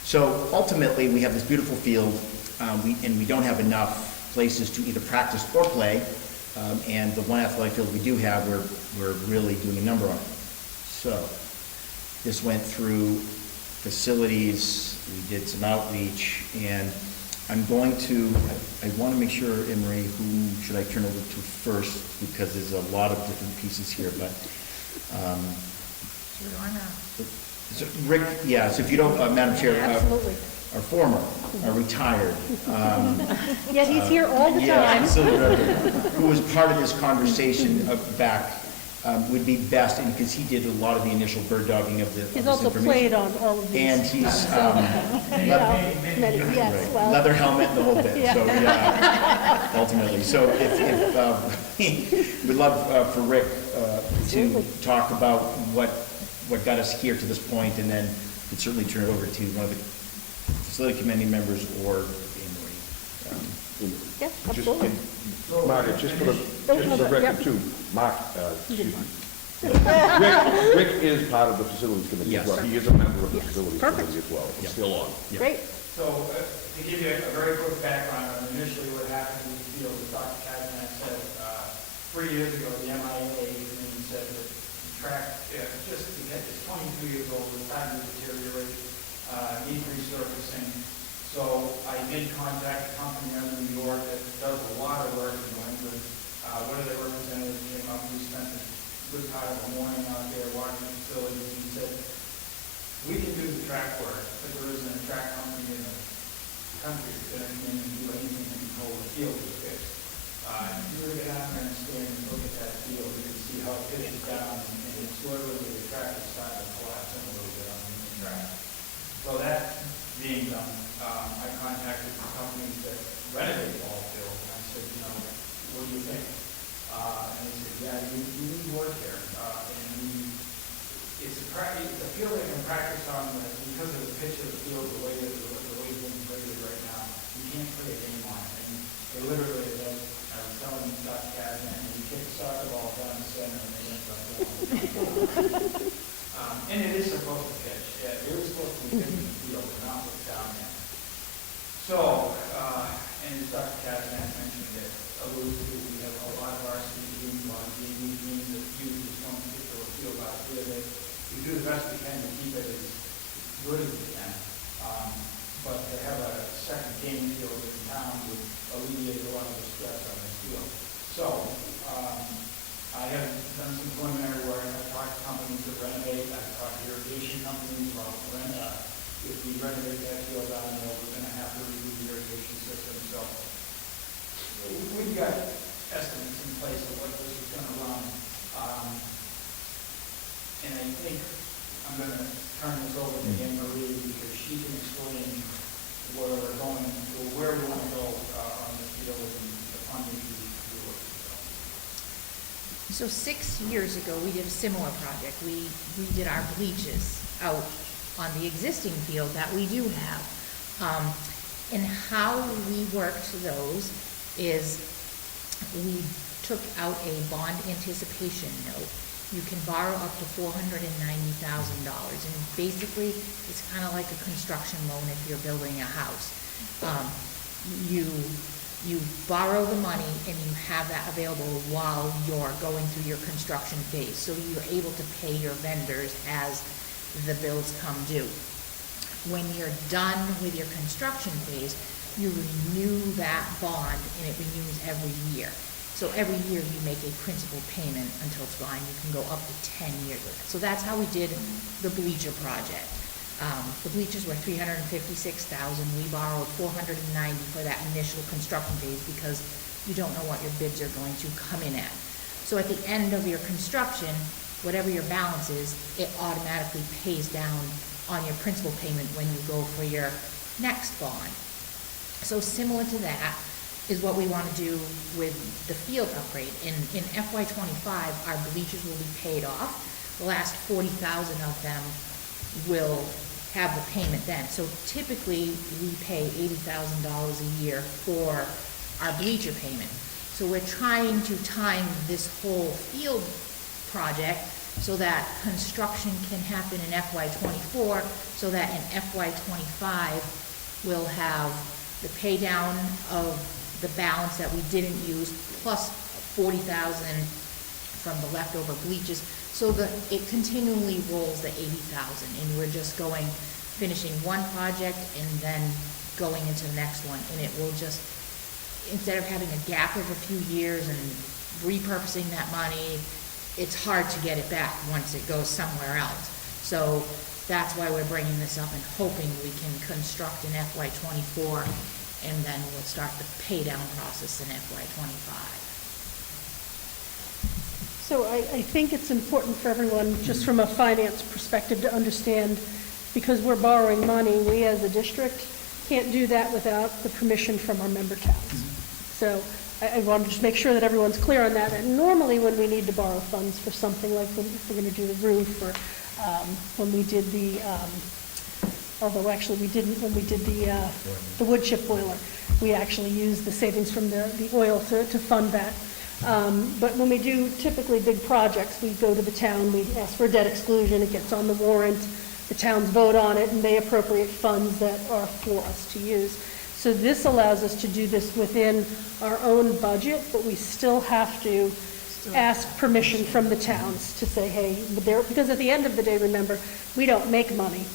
So ultimately, we have this beautiful field, and we don't have enough places to either practice or play. And the one athletic field we do have, we're really doing a number on it. So this went through facilities, we did some outreach, and I'm going to, I want to make sure, Emery, who should I turn over to first, because there's a lot of different pieces here, but. So Rick, yeah, so if you don't, Madam Chair. Absolutely. Our former, our retired. Yet he's here all the Yeah, time. who was part of this conversation back, would be best, and because he did a lot of the initial bird dogging of this He's also played on all of these. And he's, yes, well. leather helmet and the whole bit, Yeah. so, yeah, ultimately. So if we'd love for Rick to talk about what got us here to this point, and then could certainly turn it over to one of the facility committee members or Anne Marie. Yeah, absolutely. Mark, just for the record too, Mark, excuse me. Rick is part of the facilities committee as Yes. well. He is a member of the facilities Perfect. committee as well. He's still on. Yeah. Great. So to give you a very quick background on initially what happened in the field, as Dr. Kazan said, 3 years ago, the MIA committee said that the track, just because it's 22 years old, was starting to deteriorate, need resurfacing. So I did contact a company out in New York that does a lot of work in New England. One of their representatives came up, we spent a good part of the morning out there watching the facilities, and he said, we can do the track work, but there isn't a track company in the country that can do anything to control the field is fixed. If you were to get out there and stand and look at that field, you can see how it pitches down, and it's literally the track is starting to collapse field they can practice on, because of the pitch of the field, the way it's being graded right now, you can't play a game on it. And they literally, as I was telling Dr. Kazan, you kick a soccer ball down the center and they end up going. And it is supposed to pitch. Yeah, it was supposed to be pitching the field, but not what's down there. So, and as Dr. Kazan mentioned, it alludes to, we have a lot of varsity teams, a lot of JV teams that use this one particular field out here. That we do the best we can to keep it as good as we can. But to have a second game field in town would alleviate a lot of the stress on this field. So, I have done some preliminary work. I've talked to companies that renovate. I've talked to irrigation companies about if we renovate that field down there, we're going to have to redo the irrigation system. So we've got estimates in place of what this is going to run. And I think I'm going to turn this over to Anne Marie because she can explain where we're going, where we want to go on this field and the funding to do it. So 6 years ago, we did a similar project. We did our bleachers out on the existing field that we do have. And how we worked those is we took out a bond anticipation note. You can borrow up to $490,000. And basically, it's kind of like a construction loan if you're building a house. You borrow the money and you have that available while you're going through your construction phase. So you're able to pay your vendors as the bills come due. When you're done with your construction phase, you renew that bond and it renews every year. So every year you make a principal payment until it's gone. You can go up to 10 years with it. So that's how we did the bleacher project. The bleachers were $356,000. We borrowed $490 for that initial construction phase because you don't know what your bids are going to come in at. So at the end of your construction, whatever your balance is, it automatically pays down on your principal payment when you go for your next bond. So similar to that is what we want to do with the field upgrade. In FY25, our bleachers will be paid off. The last 40,000 of them will have the payment then. So typically, we pay $80,000 a year for our bleacher payment. So we're trying to time this whole field project so that construction can happen in FY24, so that in FY25, we'll have the pay down of the balance that we didn't use, plus 40,000 from the leftover bleachers, so that it continually rolls the 80,000, and we're just finishing one project and then going into the next one, and it will just, instead of having a gap of a few years and repurposing that money, it's hard to get it back once it goes somewhere else. So that's why we're bringing this up and hoping we can construct in FY24, and then we'll start the pay down process in FY25. So I think it's important for everyone, just from a finance perspective, to understand, because we're borrowing money, we as a district can't do that without the permission from our member towns. So I want to just make sure that everyone's clear on that. And normally when we need to borrow funds for something like if we're going to do the roof, or when we did the, although actually we didn't, when we did the wood chip boiler, we actually used the savings from the oil to fund that. But when we do typically big projects, we go to the town, we ask for a debt exclusion, it gets on the warrant, the towns vote on it, and they appropriate funds that are for us to use. So this allows us to do this within our own budget, but we still have to ask permission from the towns to say, hey, because at the end of the day, remember, we don't make money.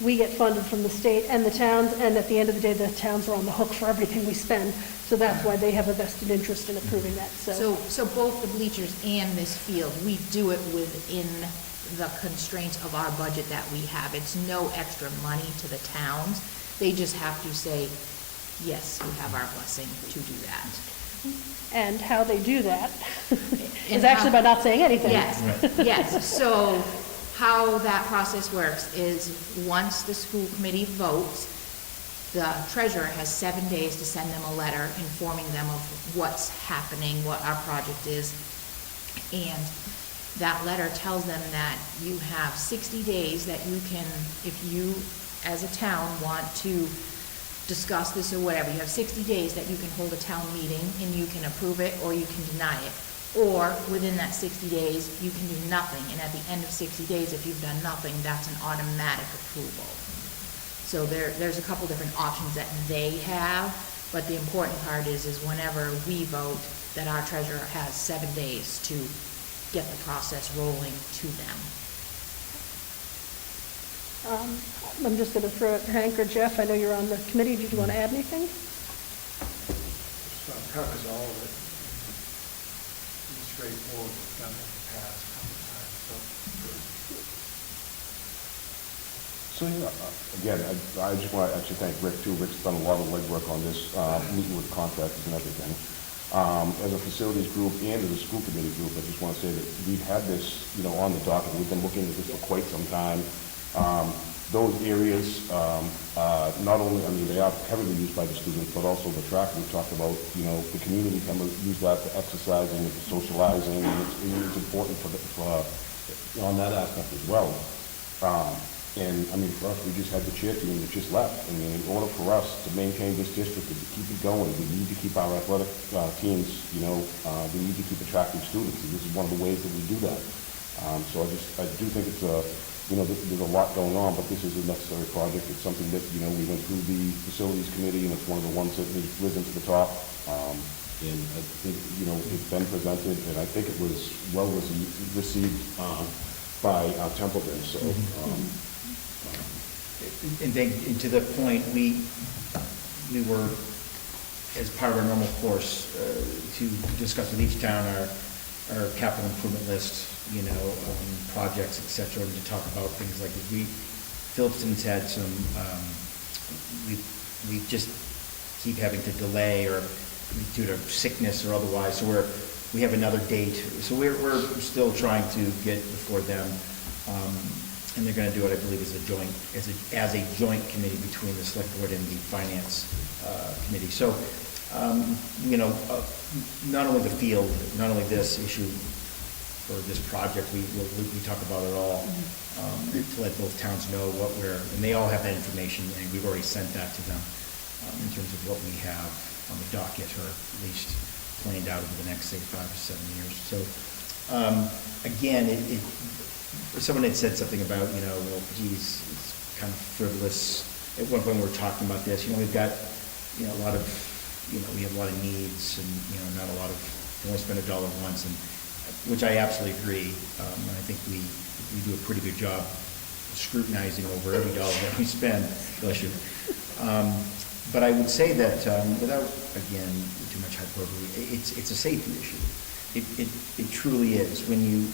We get funded from the state and the towns, and at the end of the day, the towns are on the hook for everything we spend. So that's why they have a vested interest in approving that. So both the bleachers and this field, we do it within the constraints of our budget that we have. It's no extra money to the towns. They just have to say, yes, we have our blessing to do that. And how they do that is actually by not saying anything. Yes, yes. So how that process works is once the school committee votes, the treasurer has 7 days to send them a letter informing them of what's happening, what our project is. And that letter tells them that you have 60 days that you can, if you, as a town, want to discuss this or whatever, you have 60 days that you can hold a town meeting and you can approve it or you can deny it. Or within that 60 days, you can do nothing, and at the end of 60 days, if you've done nothing, that's an automatic approval. So there's a couple different options that they have, but the important part is whenever we vote, that our treasurer has 7 days to get the process rolling to them. I'm just going to throw it to Hank or Jeff. I know you're on the committee. Did you want to add anything? So it covers all of it. It's straightforward. We've done it in the past a couple of times, so. So, again, I just want to actually thank Rick too. Rick's done a lot of legwork on this, meeting with contractors and everything. As a facilities group and as a school committee group, I just want to say that we've had this, on the docket. We've been looking at this for quite some time. Those areas, not only, they are heavily used by the students, but also the track we talked about, the community can use that for exercising and for socializing, and it's important on that aspect as well. And for us, we just had the cheer team that just left. In order for us to maintain this district and to keep it going, we need to keep our athletic teams, we need to keep attracting students. And this is one of the ways that we do that. So I do think it's there's a lot going on, but this is a necessary project. It's something that, we went through the facilities committee, and it's one of the ones that has risen to the top. And I think, it's been presented, and I think it was well received by Templeton. So, And to the point, we were, as part of our normal course, to discuss with each town our capital improvement list, projects, et cetera, and to talk about things like Phillipston's had some, we just keep having to delay or due to sickness or otherwise, so we have another date. So we're still trying to get before them. And they're going to do it, I believe, as a joint committee between the select board and the finance committee. So, not only the field, not only this issue or this project, we talk about it all to let both towns know and they all have that information, and we've already sent that to them in terms of what we have on the docket, or at least planned out over the next, say, 5 to 7 years. So, again, someone had said something about, well, geez, it's kind of frivolous. At one point we were talking about this, we've got, a lot of, we have a lot of needs and, not a lot of, we only spend $1 once, and which I absolutely agree. And I think we do a pretty good job scrutinizing over every dollar that we spend, bless you. But I would say that without, again, too much hyperbole, it's a safety issue. It truly is. When you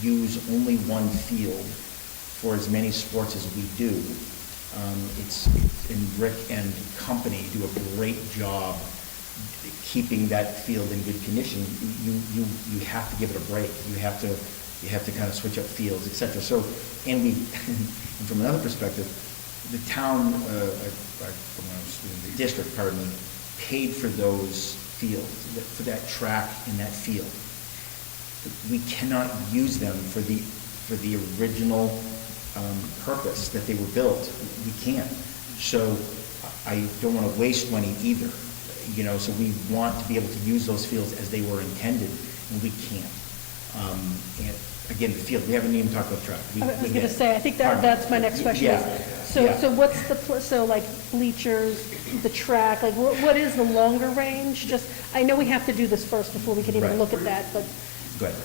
use only one field for as many sports as we do, and Rick and company do a great job keeping that field in good condition. You have to give it a break. You have to kind of switch up fields, etc. So, and from another perspective, the town, the district, paid for those fields, for that track and that field. We cannot use them for the original purpose that they were built. We can't. So I don't want to waste money either. So we want to be able to use those fields as they were intended, and we can't. And again, the field, we haven't even talked about track. I was going to say, I think that's my next question. Yeah. So what's so like bleachers, the track, like what is the longer range? Just, I know we have to do this first before we can even Right. look at that, but. Go ahead.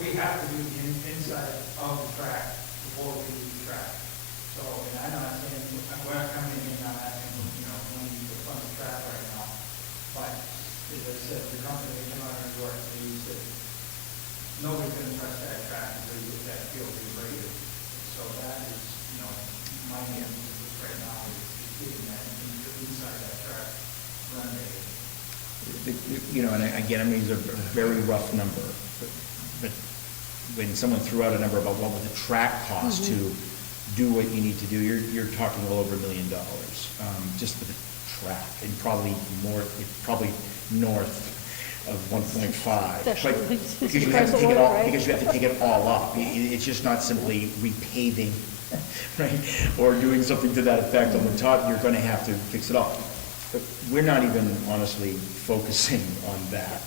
We have to do the inside of the track before we do the track. So, and I'm not saying, we're not coming in and not asking, when you fund the track right now. But, as I said, the company that came out and worked, they said, nobody's going to trust that track until you get that field regraded. So that is, my emphasis right now is getting that inside that track renovated. And again, these are a very rough number, but when someone threw out a number about what would the track cost to do what you need to do, you're talking well over $1 million, just for the track, and probably north of 1.5. Especially But with because you the have to price of take it oil, all, right? because you have to take it all up. It's just not simply repaving, right? Or doing something to that effect on the top, you're gonna have to fix it all. But we're not even honestly focusing on that.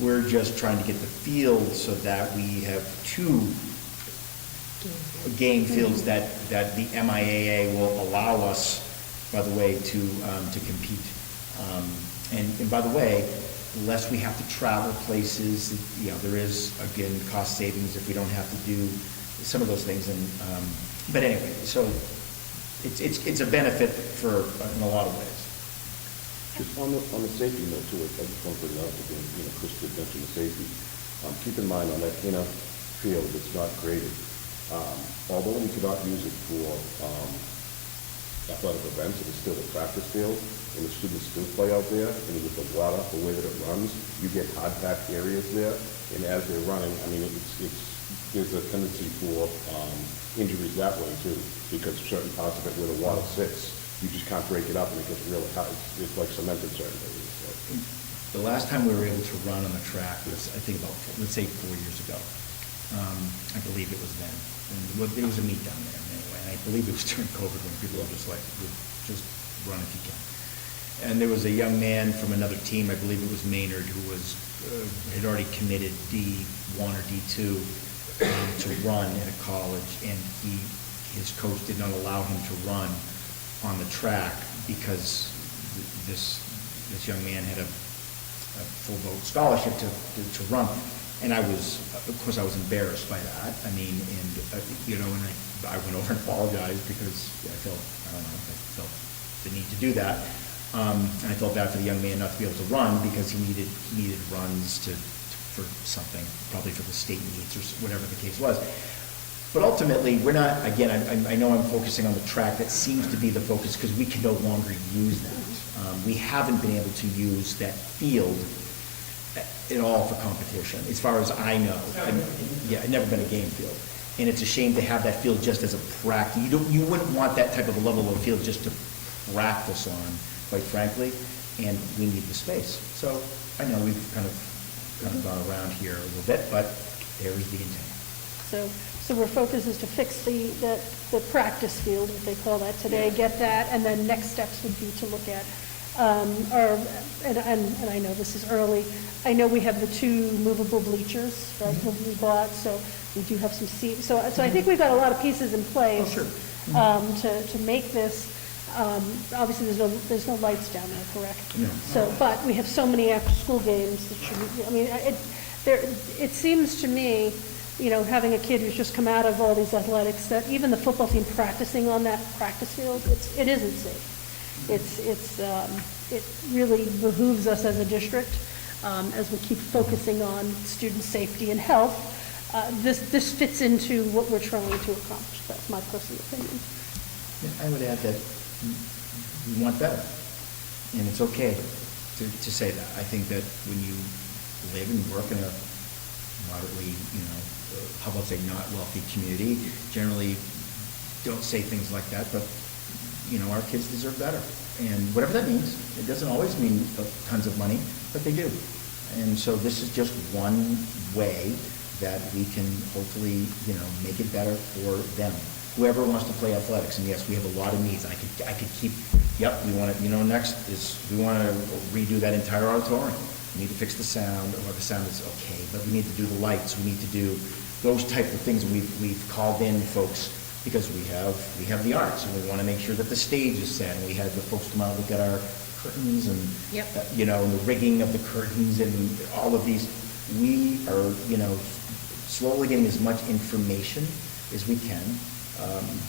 We're just trying to get the field so that we have two game fields that the MIAA will allow us, by the way, to compete. And by the way, less we have to travel places, you know, there is, again, cost savings if we don't have to do some of those things. And, but anyway, so it's a benefit for, in a lot of ways. Just on the safety note too, I just want to bring it up again, you know, Chris did mention the safety. Keep in mind on that inner field, it's not graded. Although we cannot use it for athletic events, it is still a practice field, and the students still play out there, and with the water, the way that it runs, you get hard-packed areas there, and as they're running, I mean, there's a tendency for injuries that way too, because certain parts of it where the water sits, you just can't break it up, and it gets really hard. It's like cement in certain areas. So. The last time we were able to run on the track was, I think, about, let's say, 4 years ago. I believe it was then. And it was a meet down there anyway. And I believe it was during COVID when people were just like, just run if you can. And there was a young man from another team, I believe it was Maynard, who was had already committed D1 or D2 to run at a college, and his coach did not allow him to run on the track because this young man had a full boat scholarship to run. And I was, of course, I was embarrassed by that. I mean, and, you know, and I went over and apologized because I felt the need to do that. And I felt bad for the young man not to be able to run because he needed runs for something, probably for the state meets or whatever the case was. But ultimately, we're not, again, I know I'm focusing on the track. That seems to be the focus because we can no longer use that. We haven't been able to use that field at all for competition, as far as I know. Yeah, it's never been a game field. And it's a shame to have that field just as a practice. You wouldn't want that type of a level of field just to practice on, quite frankly, and we need the space. So I know we've kind of gone around here a little bit, but there is the intent. So our focus is to fix the practice field, what they call that today, get that, and then next steps would be to look at and I know this is early, I know we have the 2 movable bleachers, right, that we bought, so we do have some seats. So I think we've got a lot of pieces in place. Oh, sure. To make this, obviously there's no lights down there, correct? No. So, but we have so many after-school games that should, I mean, it seems to me, you know, having a kid who's just come out of all these athletics, that even the football team practicing on that practice field, it isn't safe. It really behooves us as a district, as we keep focusing on student safety and health. This fits into what we're trying to accomplish. That's my personal opinion. Yeah, I would add that we want better, and it's okay to say that. I think that when you live and work in a moderately, you know, how about say not wealthy community, generally don't say things like that, but you know, our kids deserve better. And whatever that means, it doesn't always mean tons of money, but they do. And so this is just one way that we can hopefully, you know, make it better for them. Whoever wants to play athletics, and yes, we have a lot of needs. I could keep, yep, we want to, you know, next is we want to redo that entire auditorium. We need to fix the sound, or the sound is okay, but we need to do the lights, we need to do those type of things. We've called in folks because we have the arts, and we want to make sure that the stage is set, and we had the folks come out and look at our curtains and, you know, and the rigging of the curtains and all of these. We are, you know, slowly getting as much information as we can,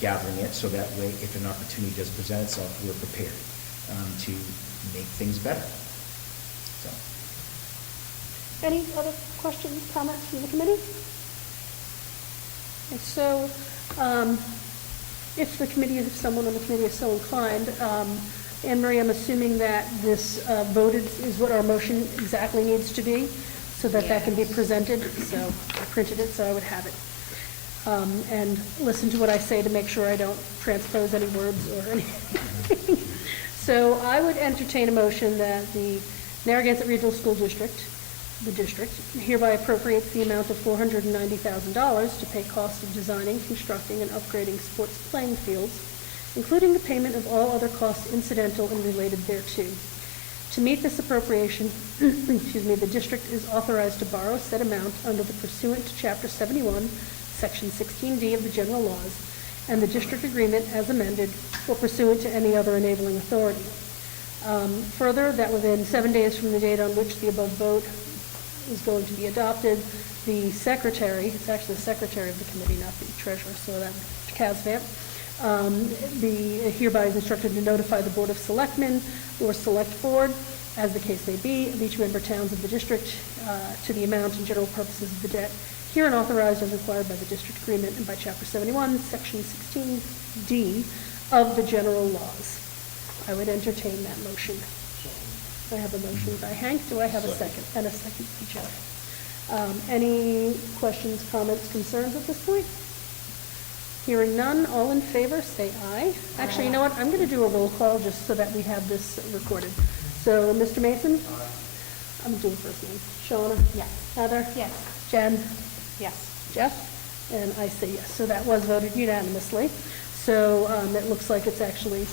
gathering it, so that way, if an opportunity does present itself, we're prepared to make things better. So. Any other questions, comments from the committee? And so, if someone on the committee is so inclined, Anne Marie, I'm assuming that this voted is what our motion exactly needs to be, so that can be presented. So I printed it, so I would have it. And listen to what I say to make sure I don't transpose any words or anything. So I would entertain a motion that the Narragansett Regional School District, the district, hereby appropriates the amount of $490,000 to pay costs of designing, constructing, and upgrading sports playing fields, including the payment of all other costs incidental and related thereto. To meet this appropriation, the district is authorized to borrow said amount under the pursuant to Chapter 71, Section 16D of the general laws, and the district agreement as amended, or pursuant to any other enabling authority. Further, that within 7 days from the date on which the above vote is going to be adopted, the secretary, it's actually the secretary of the committee, not the treasurer, so that, Casvant, be hereby instructed to notify the Board of Selectmen or Select Board, as the case may be, of each member towns of the district to the amount and general purposes of the debt, herein authorized as required by the district agreement and by Chapter 71, Section 16D of the general laws. I would entertain that motion. I have a motion by Hank. Do I have a second? And a second by Jeff. Any questions, comments, concerns at this point? Hearing none, all in favor, say aye. Actually, you know what? I'm going to do a roll call just so that we have this recorded. So, Mr. Mason? I'm doing first name. Shauna? Yes. Heather? Yes. Jen? Yes. Jeff? And I say yes. So that was voted unanimously. So it looks like it's actually,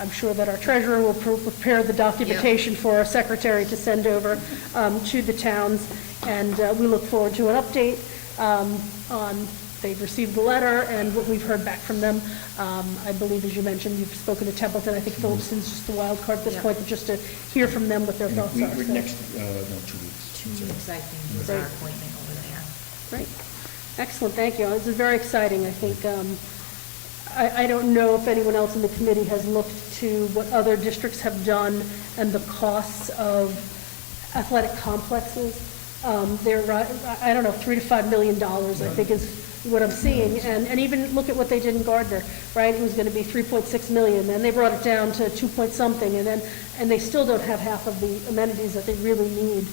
I'm sure that our treasurer will prepare the documentation for our secretary to send over to the towns. And we look forward to an update on, they've received the letter and what we've heard back from them. I believe, as you mentioned, you've spoken to Templeton. I think Phillipston's just the wild card at this point, but just to hear from them what their thoughts are. We're So- next, 2 weeks. 2 weeks, I think, is our appointment over there. Great. Excellent, thank you. This is very exciting. I think, I don't know if anyone else in the committee has looked to what other districts have done and the costs of athletic complexes. They're, I don't know, $3 to $5 million, I think is what I'm seeing. And even look at what they did in Gardner, right? It was going to be 3.6 million, then they brought it down to 2 point something, and they still don't have half of the amenities that they really need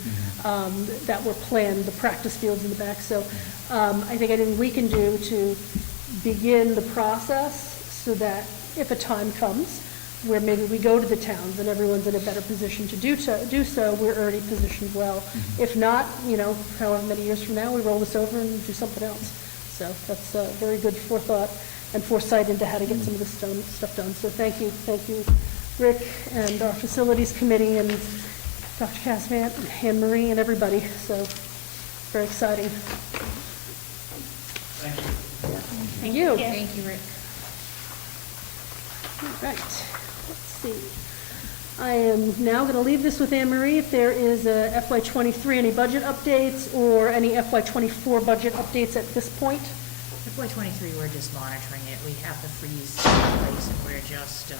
that were planned, the practice fields in the back. So I think anything we can do to begin the process so that if a time comes where maybe we go to the towns and everyone's in a better position to do so, we're already positioned well. If not, however many years from now, we roll this over and do something else. So that's a very good forethought and foresight into how to get some of this stuff done. So thank you, Rick, and our facilities committee, and Dr. Casvant, and Anne Marie, and everybody. So very exciting. Thank you. Thank you. Thank you, Rick. All right, let's see. I am now going to leave this with Anne Marie. If there is a FY23, any budget updates or any FY24 budget updates at this point? FY23, we're just monitoring it. We have the freeze in place, and we're just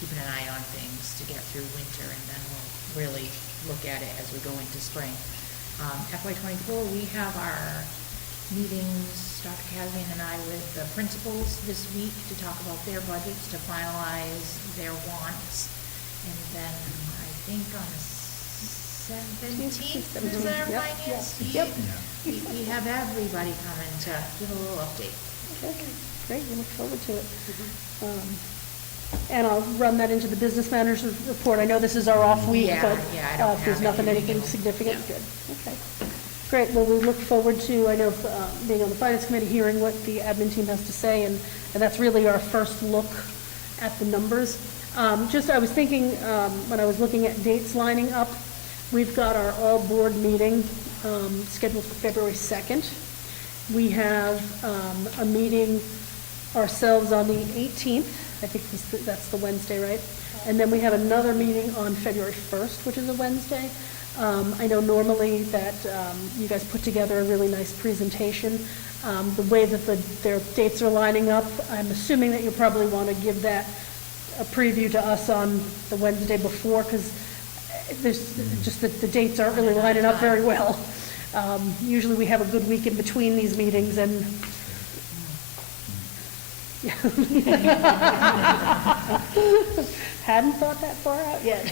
keeping an eye on things to get through winter, and then we'll really look at it as we go into spring. FY24, we have our meetings, Dr. Casvant and I, with the principals this week to talk about their budgets, to finalize their wants. And then I think on the 17th is our Yep. finance Yep. meeting. We have everybody coming to give a little update. Okay, great, we look forward to it. And I'll run that into the business manager's report. I know this is our off week, Yeah, but yeah, I don't if there's have anything anything. significant, Yeah. good. Okay, great. Well, we look forward to, I know, being on the finance committee, hearing what the admin team has to say, and that's really our first look at the numbers. I was thinking, when I was looking at dates lining up, we've got our all-board meeting scheduled for February 2nd. We have a meeting ourselves on the 18th. I think that's the Wednesday, right? And then we have another meeting on February 1st, which is a Wednesday. I know normally that you guys put together a really nice presentation. The way that their dates are lining up, I'm assuming that you'll probably want to give that a preview to us on the Wednesday before, because there's just the dates aren't really lining up very well. Usually we have a good week in between these meetings, and hadn't thought that far out yet.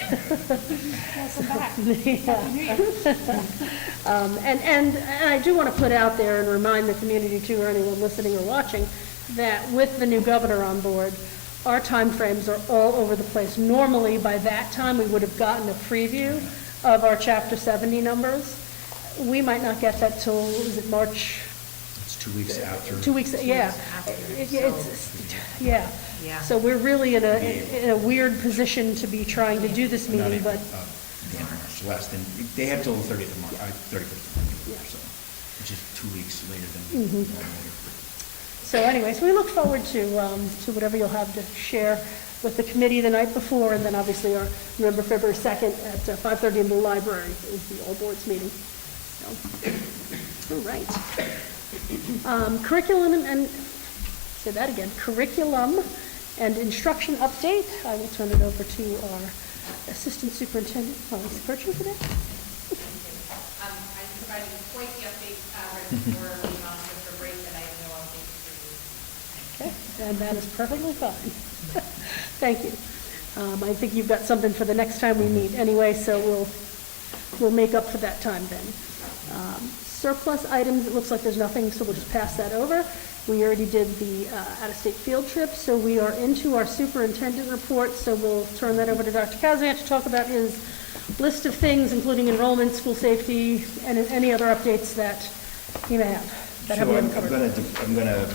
And I do want to put out there and remind the community too, or anyone listening or watching, that with the new governor on board, our timeframes are all over the place. Normally, by that time, we would have gotten a preview of our Chapter 70 numbers. We might not get that till, is it March? It's 2 weeks after. 2 weeks, yeah. after, Yeah. Yeah. So we're really in a weird position to be trying to do this Not meeting, in, but, the end of March, less than, they have till the 30th of March, 31st of March, Yeah. so, which is 2 weeks later than Mhm. normal. so anyways, we look forward to whatever you'll have to share with the committee the night before, and then obviously remember February 2nd at 5:30 in the library is the all boards meeting. So, all right. Curriculum and, say that again, curriculum and instruction update. I will turn it over to our Assistant Superintendent, Molly Spurgeon, today. I provided quite the update right before we went off for break, and I have no updates for you. Okay, and that is perfectly fine. Thank you. I think you've got something for the next time we meet anyway, so we'll make up for that time then. Surplus items, it looks like there's nothing, so we'll just pass that over. We already did the out-of-state field trip, so we are into our superintendent report, so we'll turn that over to Dr. Kazan to talk about his list of things, including enrollment, school safety, and any other updates that he may have. That So haven't I'm been covered. I'm gonna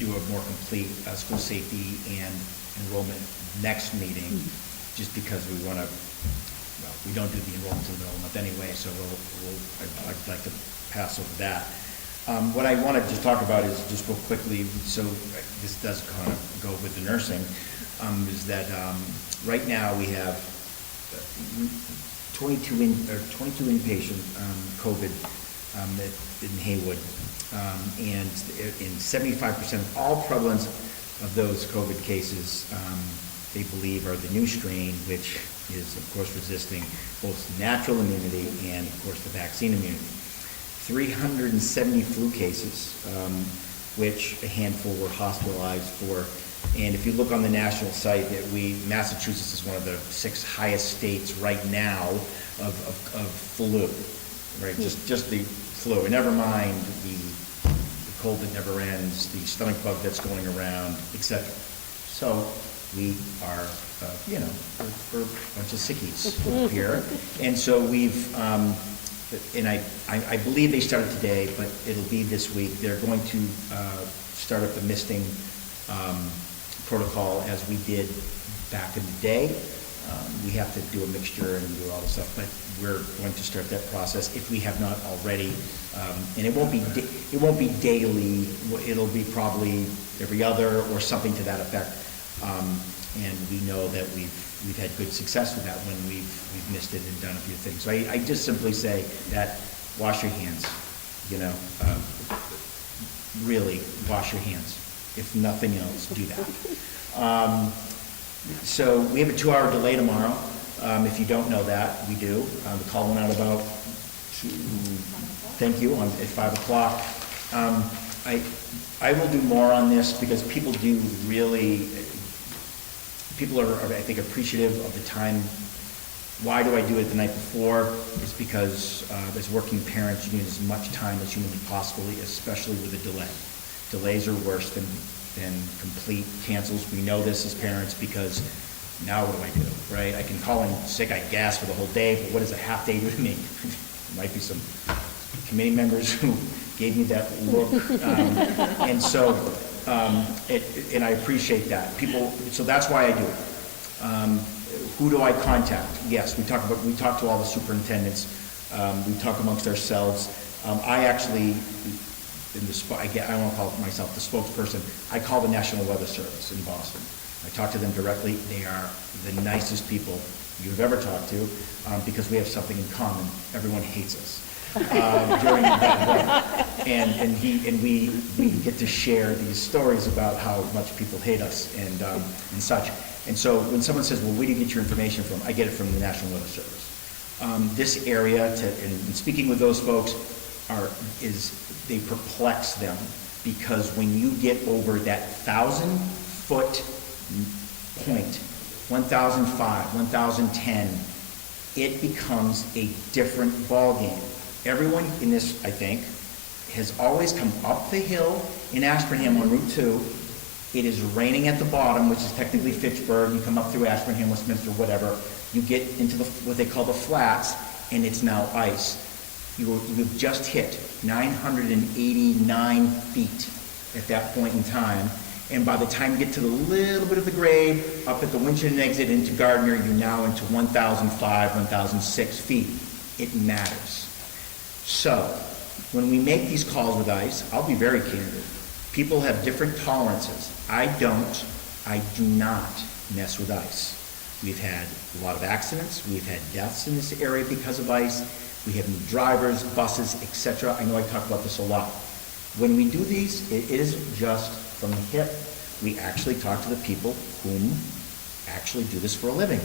do a more complete school safety and enrollment next meeting, just because we wanna, well, we don't do the enrollment till the middle of the month anyway, so I'd like to pass over that. What I want to just talk about is, just real quickly, so this does kind of go with the nursing, is that right now we have 22 inpatient COVID in Haywood, and in 75% of all prevalence of those COVID cases, they believe are the new strain, which is of course resisting both natural immunity and of course the vaccine immunity. 370 flu cases, which a handful were hospitalized for. And if you look on the national site, Massachusetts is one of the 6 highest states right now of flu, right? Just the flu, and never mind the cold that never ends, the stomach bug that's going around, etc. So we are, we're a bunch of sickies here. And so we've, and I believe they started today, but it'll be this week. They're going to start up the misting protocol as we did back in the day. We have to do a mixture and do all this stuff, but we're going to start that process if we have not already. And it won't be daily. It'll be probably every other or something to that effect. And we know that we've had good success with that when we've missed it and done a few things. So I just simply say that wash your hands, really wash your hands. If nothing else, do that. So we have a 2-hour delay tomorrow. If you don't know that, we do. The call went out about, thank you, at 5 o'clock. I will do more on this because people are, I think, appreciative of the time. Why do I do it the night before? It's because as working parents, you need as much time as humanly possible, especially with a delay. Delays are worse than complete cancels. We know this as parents because now what do I do, right? I can call in sick, I gas for the whole day, but what does a half day do to me? There might be some committee members who gave me that look. And so, and I appreciate that. So that's why I do it. Who do I contact? Yes, we talk to all the superintendents. We talk amongst ourselves. I actually, I want to call myself the spokesperson. I call the National Weather Service in Boston. I talk to them directly. They are the nicest people you've ever talked to because we have something in common. Everyone hates us during that weather. And we get to share these stories about how much people hate us and such. And so when someone says, well, where do you get your information from? I get it from the National Weather Service. This area, and speaking with those folks, they perplex them because when you get over that 1,000-foot point, 1,005, 1,010, it becomes a different ballgame. Everyone in this, I think, has always come up the hill in Ashburnham on Route 2. It is raining at the bottom, which is technically Fitchburg. You come up through Ashburnham, Westminster, whatever. You get into what they call the flats, and it's now ice, you've just hit 989 feet at that point in time. And by the time you get to the little bit of the grade, up at the Winchendon exit into Gardner, you're now into 1,005, 1,006 feet. It matters. So, when we make these calls with ice, I'll be very candid. People have different tolerances. I do not mess with ice. We've had a lot of accidents. We've had deaths in this area because of ice. We have new drivers, buses, etc. I know I talk about this a lot. When we do these, it isn't just from the hip. We actually talk to the people whom actually do this for a living,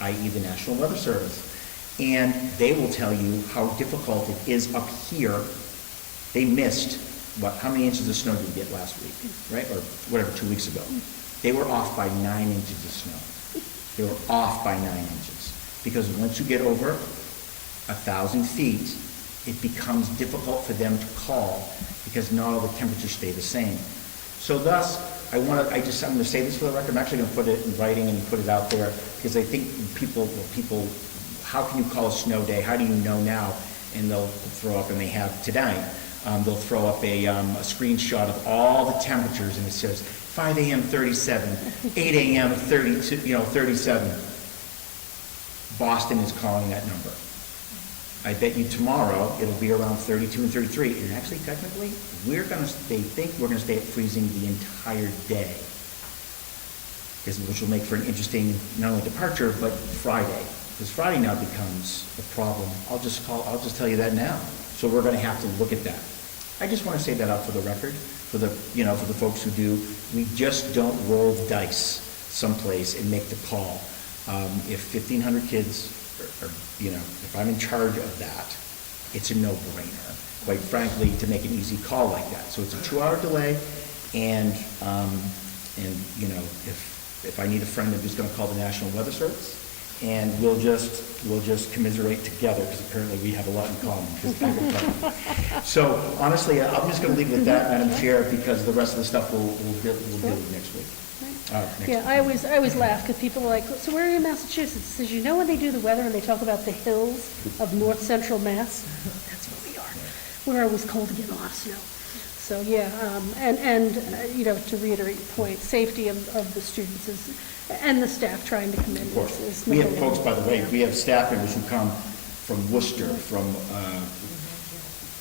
i.e. the National Weather Service. And they will tell you how difficult it is up here. They missed, how many inches of snow did we get last week, right? Or whatever, 2 weeks ago. They were off by 9 inches of snow. They were off by 9 inches. Because once you get over 1,000 feet, it becomes difficult for them to call because not all the temperatures stay the same. So thus, I'm going to say this for the record. I'm actually going to put it in writing and put it out there because I think people, how can you call a snow day? How do you know now? And they'll throw up, and they have tonight, they'll throw up a screenshot of all the temperatures, and it says 5 a.m. 37, 8 a.m. 32, 37. Boston is calling that number. I bet you tomorrow it'll be around 32 and 33, and actually technically, they think we're going to stay at freezing the entire day, which will make for an interesting, not only departure, but Friday. Because Friday now becomes a problem. I'll just tell you that now. So we're going to have to look at that. I just want to say that out for the record, for the folks who do. We just don't roll the dice someplace and make the call. If 1,500 kids, if I'm in charge of that, it's a no-brainer, quite frankly, to make an easy call like that. So it's a 2-hour delay, and if I need a friend, I'm just going to call the National Weather Service. And we'll just commiserate together because apparently we have a lot in common. So honestly, I'm just going to leave it at that, Madam Chair, because the rest of the stuff we'll deal with next week. I always laugh because people are like, so where are you in Massachusetts? It says, when they do the weather and they talk about the hills of north central Mass, that's where we are. We're always cold to get a lot of snow. So to reiterate your point, safety of the students and the staff trying to come in. Of course. We have folks, by the way, we have staff members who come from Worcester, from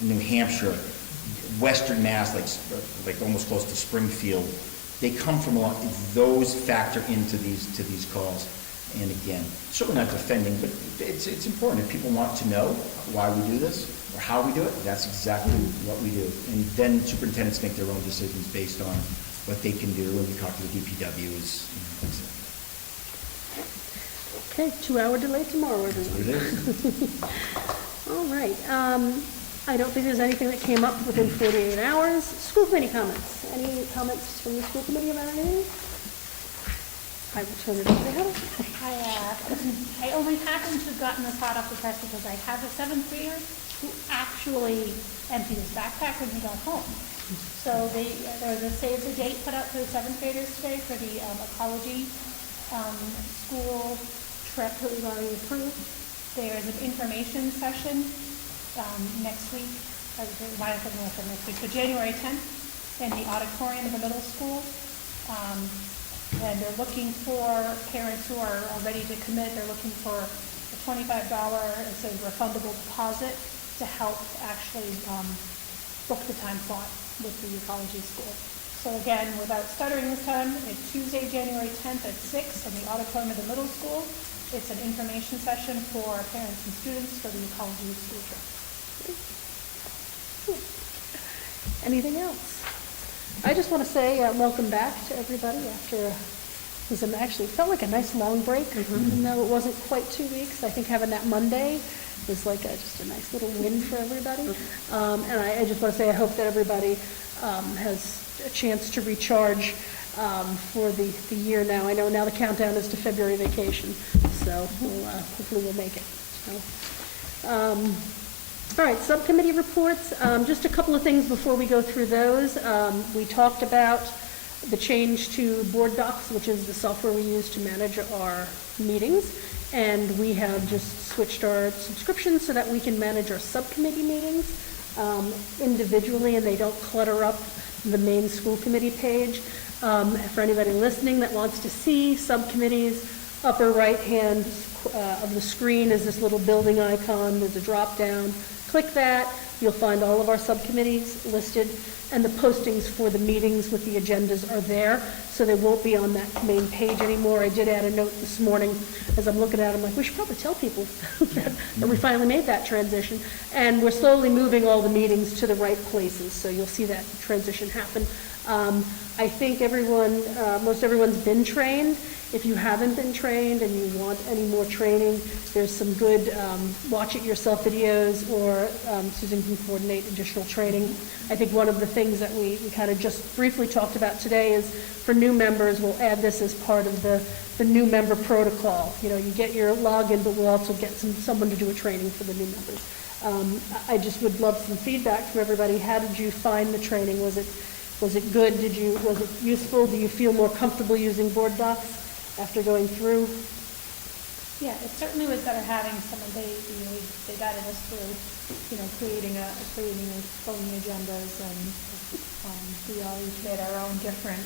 New Hampshire, Western Mass, like almost close to Springfield. They come from a lot. Those factor into these calls. And again, certainly not defending, but it's important. If people want to know why we do this or how we do it, that's exactly what we do. And then superintendents make their own decisions based on what they can do, and we talk to the DPWs. Okay, 2-hour delay tomorrow, everyone. It is. All right. I don't think there's anything that came up within 48 hours. School committee comments. Any comments from the school committee about anything? I will turn it over to Heather. I only happened to have gotten this hot off the press because I have a 7th grader who actually emptied his backpack when he got home. So there was a save the date put out for the 7th graders today for the ecology school trip that we've already approved. There's an information session next week, next week, so January 10th in the auditorium of the middle school. And they're looking for parents who are ready to commit. They're looking for a $25, it's a refundable deposit to help actually book the time slot with the ecology school. So again, without stuttering this time, it's Tuesday, January 10th at 6 in the auditorium of the middle school. It's an information session for parents and students for the ecology school trip. Anything else? I just want to say welcome back to everybody after actually felt like a nice long break, even though it wasn't quite 2 weeks. I think having that Monday was like just a nice little win for everybody. And I just want to say I hope that everybody has a chance to recharge for the year now. I know now the countdown is to February vacation, so hopefully we'll make it. So. All right, subcommittee reports. Just a couple of things before we go through those. We talked about the change to Board Docs, which is the software we use to manage our meetings. And we have just switched our subscriptions so that we can manage our subcommittee meetings individually, and they don't clutter up the main school committee page. For anybody listening that wants to see subcommittees, upper right-hand of the screen is this little building icon. There's a drop-down. Click that. You'll find all of our subcommittees listed, and the postings for the meetings with the agendas are there, so they won't be on that main page anymore. I did add a note this morning as I'm looking at it. I'm like, we should probably tell people that we finally made that transition. And we're slowly moving all the meetings to the right places, so you'll see that transition happen. I think most everyone's been trained. If you haven't been trained and you want any more training, there's some good watch it yourself videos, or Susan can coordinate additional training. I think one of the things that we kind of just briefly talked about today is for new members, we'll add this as part of the new member protocol. You know, you get your login, but we'll also get someone to do a training for the new members. I just would love some feedback from everybody. How did you find the training? Was it good? Was it useful? Do you feel more comfortable using board docs after going through? Yeah, it certainly was better having someone, they guided us through, creating phone agendas, and we all each made our own different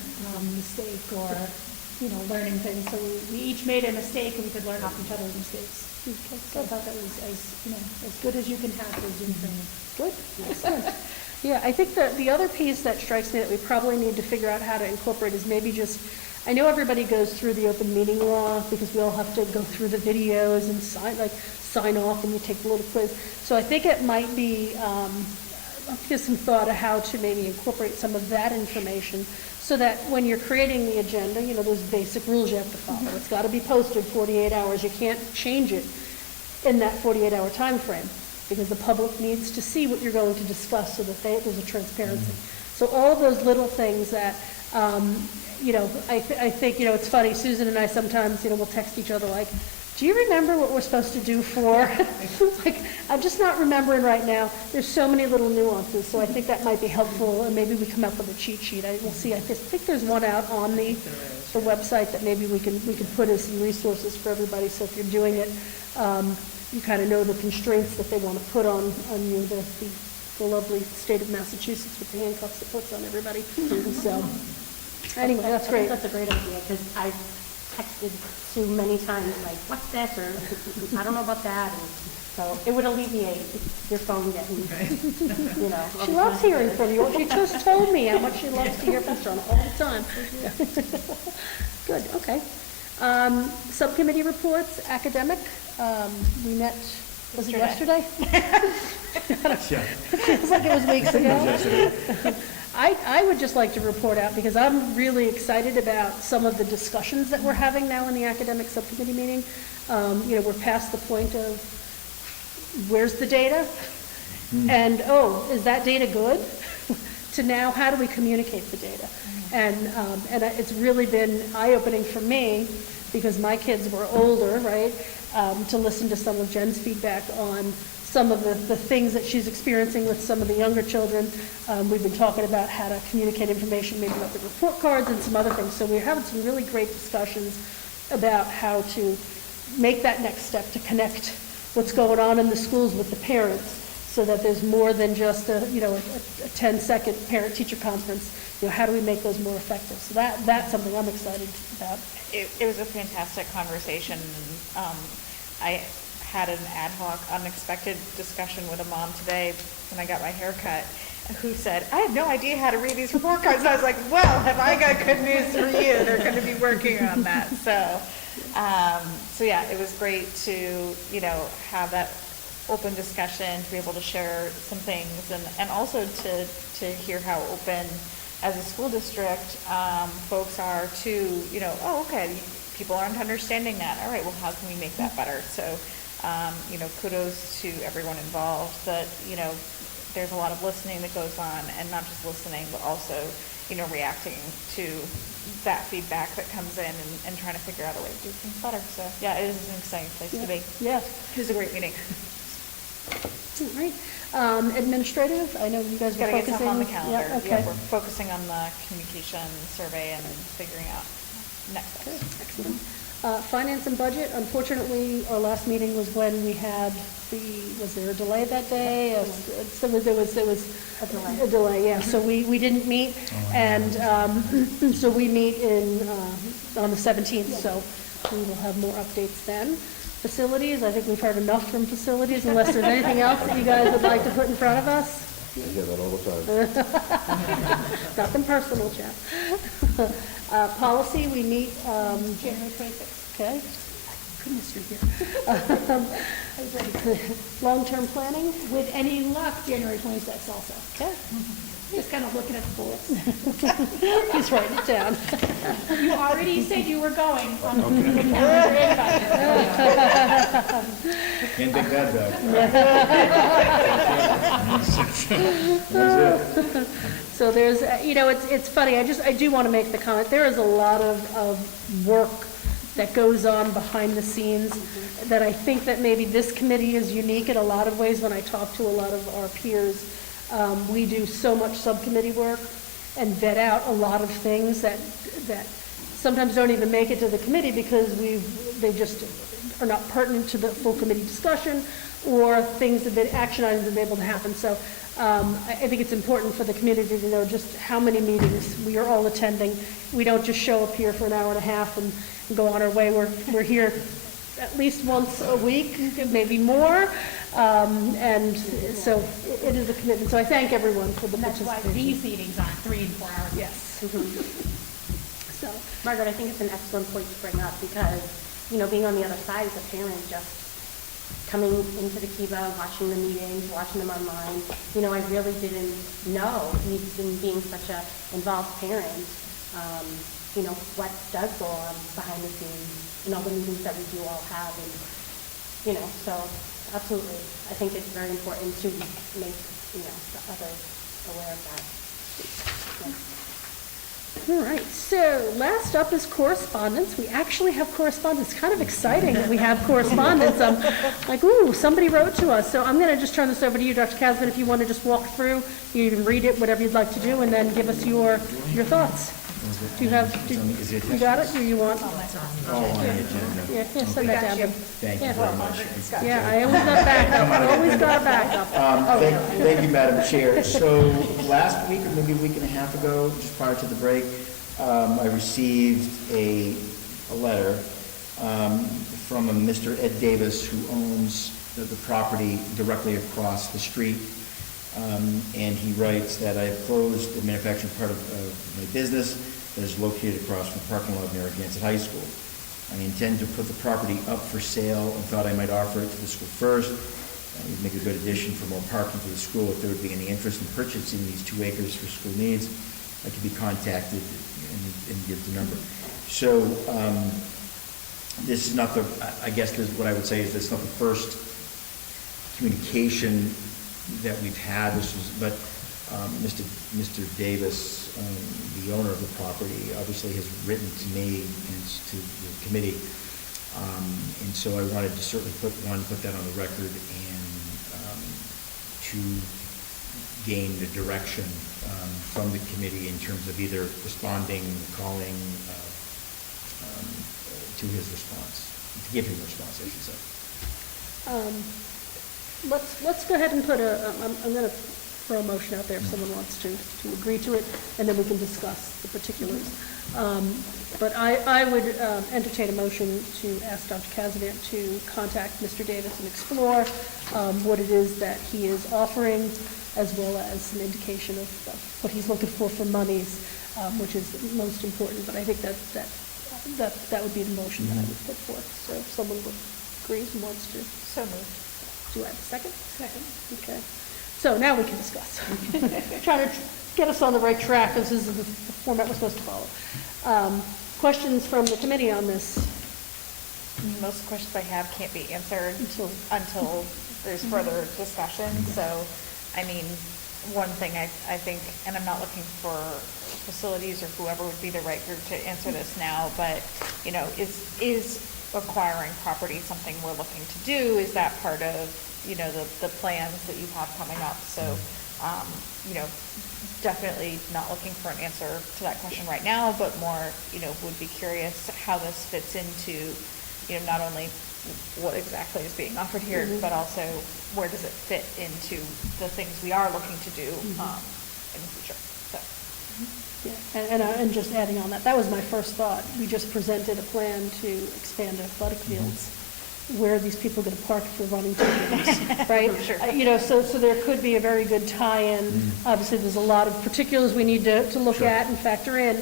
mistake, or, learning things. So we each made a mistake, and we could learn off each other's mistakes. So I thought that was as good as you can have for Zoom training. Good, excellent. Yeah, I think the other piece that strikes me that we probably need to figure out how to incorporate is maybe just, I know everybody goes through the open meeting law because we all have to go through the videos and sign off, and you take the little quiz. So I think it might be, I'll give some thought of how to maybe incorporate some of that information so that when you're creating the agenda, those basic rules you have to follow. It's got to be posted 48 hours. You can't change it in that 48-hour time frame because the public needs to see what you're going to discuss so that there's a transparency. So all of those little things that, I think, it's funny, Susan and I sometimes, we'll text each other like, do you remember what we're supposed to do for? Like, I'm just not remembering right now. There's so many little nuances, so I think that might be helpful, and maybe we come up with a cheat sheet. We'll see. I think there's one out on the website that maybe we can put as some resources for everybody, so if you're doing it, you kind of know the constraints that they want to put on you, the lovely state of Massachusetts with the handcuffs it puts on everybody. So, anyway, that's great. That's a great idea, because I've texted Sue many times, like, what's this, or I don't know about that, and so it would alleviate your phone getting, She loves hearing from you. She just told me how much she loves to hear from Sean all the time. Good, okay. Subcommittee reports, academic. We met, was it yesterday? It's like it was weeks ago. I would just like to report out, because I'm really excited about some of the discussions that we're having now in the academic subcommittee meeting. We're past the point of, where's the data? And, is that data good? To now, how do we communicate the data? And it's really been eye-opening for me, because my kids were older, right, to listen to some of Jen's feedback on some of the things that she's experiencing with some of the younger children. We've been talking about how to communicate information, maybe about the report cards and some other things. So we're having some really great discussions about how to make that next step to connect what's going on in the schools with the parents, so that there's more than just a 10-second parent-teacher conference. How do we make those more effective? So that's something I'm excited about. It was a fantastic conversation. And, I had an ad hoc, unexpected discussion with a mom today when I got my hair cut, who said, I had no idea how to read these report cards. And I was like, well, have I got good news for you? They're going to be working on that. So yeah, it was great to, have that open discussion, to be able to share some things, and also to hear how open, as a school district, folks are to, okay, people aren't understanding that. All right, well, how can we make that better? So, kudos to everyone involved, that, there's a lot of listening that goes on, and not just listening, but also, reacting to that feedback that comes in, and trying to figure out a way to do things better. So, yeah, it is an exciting place to be. Yeah. It was a great meeting. All right. Administrative, I know you guys were Got to get focusing. stuff on the calendar. Yeah, okay. Yeah, we're focusing on the communication survey and figuring out next steps. Excellent. Finance and budget, unfortunately, our last meeting was when we had was there a delay that day? So there was a delay, yeah, so we didn't meet, and so we meet on the 17th, so we will have more updates then. Facilities, I think we've heard enough from facilities, unless there's anything else that you guys would like to put in front of us. I hear that all the time. Nothing personal, Jeff. Policy, we meet, January 26th. okay, goodness, you're here. Long-term planning, With any luck, January 26th also. okay, Just kind of looking at the bullets. he's writing it down. You already said you were going on the calendar invite. Can't take that back. So there's, it's funny, I do want to make the comment, there is a lot of work that goes on behind the scenes that I think that maybe this committee is unique in a lot of ways. When I talk to a lot of our peers, we do so much subcommittee work and vet out a lot of things that sometimes don't even make it to the committee because they just are not pertinent to the full committee discussion, or things have been, action items have been able to happen. So I think it's important for the community to know just how many meetings we are all attending. We don't just show up here for an hour and a half and go on our way. We're here at least once a week, maybe more. And so it is a commitment. So I thank everyone for the And that's why participation. these meetings aren't 3 and 4 hours. Yes. So, Margaret, I think it's an excellent point to bring up because, being on the other side as a parent, just coming into the Kiva, watching the meetings, watching them online, I really didn't know, even being such a involved parent, what does go on behind the scenes and all the meetings that we do all have. And, so absolutely, I think it's very important to make, the others aware of that. Yeah. all right, so last up is correspondence. We actually have correspondence. It's kind of exciting that we have correspondence. I'm like, ooh, somebody wrote to us. So I'm going to just turn this over to you, Dr. Kasman, if you want to just walk through, you can read it, whatever you'd like to do, and then give us your thoughts. Do you have, you got it, or you want? Oh, on the agenda. Yeah, send that down. Thank you Yeah. very much. Yeah, I always got backup, always got a backup. Thank you, Madam Chair. So last week, or maybe a week and a half ago, just prior to the break, I received a letter from a Mr. Ed Davis, who owns the property directly across the street. And he writes that I have closed the manufacturing part of my business that is located across from the parking lot of Narragansett High School. I intend to put the property up for sale and thought I might offer it to the school first. It would make a good addition for more parking for the school. If there would be any interest in purchasing these 2 acres for school needs, I could be contacted and give the number. So this is not I guess what I would say is it's not the first communication that we've had. But Mr. Davis, the owner of the property, obviously has written to me and to the committee, and so I wanted to certainly put that on the record and to gain the direction from the committee in terms of either responding, calling to his response, to give him a response, I should say. Let's go ahead and put I'm going to throw a motion out there if someone wants to agree to it, and then we can discuss the particulars. But I would entertain a motion to ask Dr. Kazavant to contact Mr. Davis and explore what it is that he is offering, as well as an indication of what he's looking for monies, which is most important. But I think that would be the motion that I would put forth. So if someone agrees and wants to. So moved. Do I have a second? Second. Okay. So now we can discuss. Trying to get us on the right track. This is the format we're supposed to follow. Questions from the committee on this? Most of the questions I have can't be answered until there's further discussion. So, I mean, one thing I think, and I'm not looking for facilities or whoever would be the right group to answer this now, but, is acquiring property something we're looking to do? Is that part of, the plans that you have coming up? So, definitely not looking for an answer to that question right now, but more, would be curious how this fits into, not only what exactly is being offered here, but also where does it fit into the things we are looking to do in the future. So. Yeah, and just adding on that was my first thought. We just presented a plan to expand athletic fields. Where are these people going to park if they're running 2 games, right? Sure. So there could be a very good tie-in. Obviously, there's a lot of particulars we need to look at and factor in.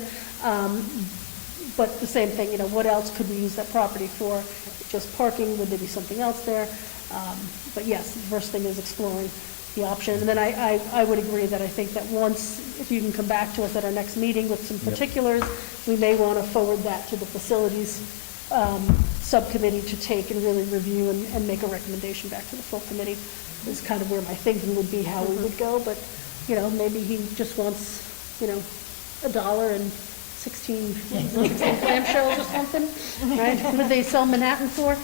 But the same thing, what else could we use that property for? Just parking, would there be something else there? But yes, the first thing is exploring the option. And then I would agree that I think that once, if you can come back to us at our next meeting with some particulars, we may want to forward that to the facilities subcommittee to take and really review and make a recommendation back to the full committee. Is kind of where my thinking would be, how we would go. But, maybe he just wants, $1 and 16 clamshells or something, right? What do they sell Manhattan for?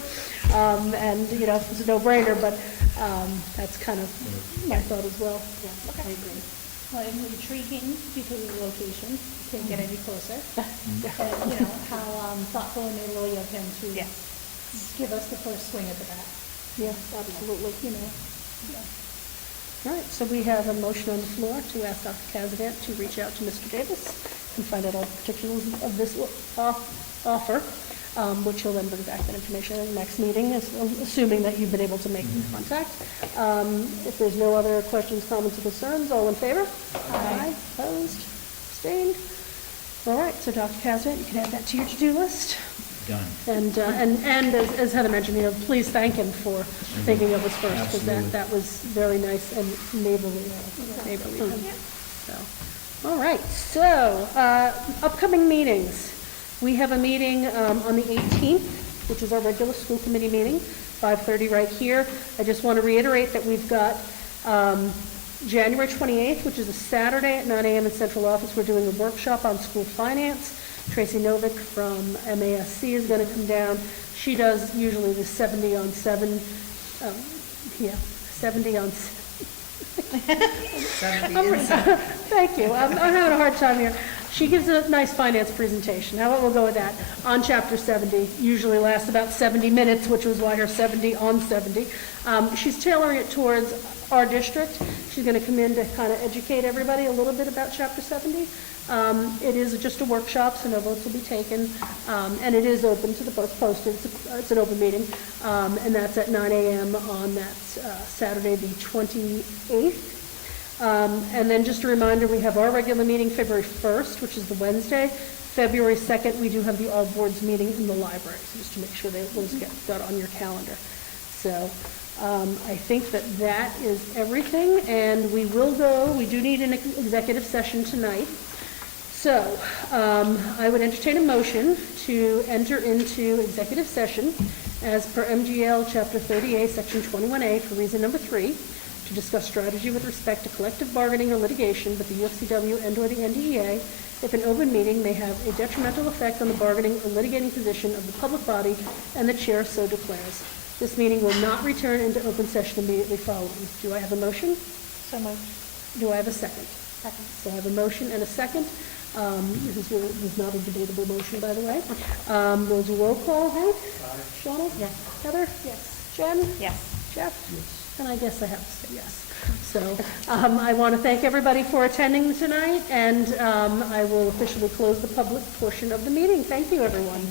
And, it's a no-brainer, but that's kind of my thought as well. Yeah, I agree. Well, it was intriguing because of the location, can't get any closer. And, how thoughtful and neighborly of him to give us the first swing at the bat. Yeah, absolutely. Yeah. All right, so we have a motion on the floor to ask Dr. Kazadant to reach out to Mr. Davis and find out all the particulars of this offer, which he'll then bring back that information at the next meeting, assuming that you've been able to make contact. If there's no other questions, comments, or concerns, all in favor? Aye. Opposed? Abstained? All right, so Dr. Kazadant, you can add that to your to-do list. Done. And as Heather mentioned, please thank him for thinking of us first, because that was very nice and neighborly. So, all right, so upcoming meetings. We have a meeting on the 18th, which is our regular school committee meeting, 5:30 right here. I just want to reiterate that we've got January 28th, which is a Saturday at 9 a.m. in central office. We're doing a workshop on school finance. Tracy Novick from MASC is going to come down. She does usually the 70 on 7. 70 on 7. Thank you. I'm having a hard time here. She gives a nice finance presentation. How about we'll go with that? On Chapter 70, usually lasts about 70 minutes, which was why her 70 on 70. She's tailoring it towards our district. She's going to come in to kind of educate everybody a little bit about Chapter 70. It is just a workshop, so no votes will be taken, and it is open to the posted. It's an open meeting, and that's at 9 a.m. on that Saturday, the 28th. And then just a reminder, we have our regular meeting February 1st, which is the Wednesday. February 2nd, we do have the all boards meeting in the library, so just to make sure that those got on your calendar. So I think that is everything, and we do need an executive session tonight. So I would entertain a motion to enter into executive session as per MGL Chapter 30A, Section 21A, for reason number 3, to discuss strategy with respect to collective bargaining or litigation with the UFCW and/or the NDEA if an open meeting may have a detrimental effect on the bargaining or litigating position of the public body and the chair so declares. This meeting will not return into open session immediately following. Do I have a motion? So moved. Do I have a second? Second. So I have a motion and a second. This is not a debatable motion, by the way. We'll do roll call. Hank? Shawna? Yes. Heather? Yes. Jen? Yes. Jeff? Yes. And I guess I have to say yes. So I want to thank everybody for attending tonight, and I will officially close the public portion of the meeting. Thank you, everyone.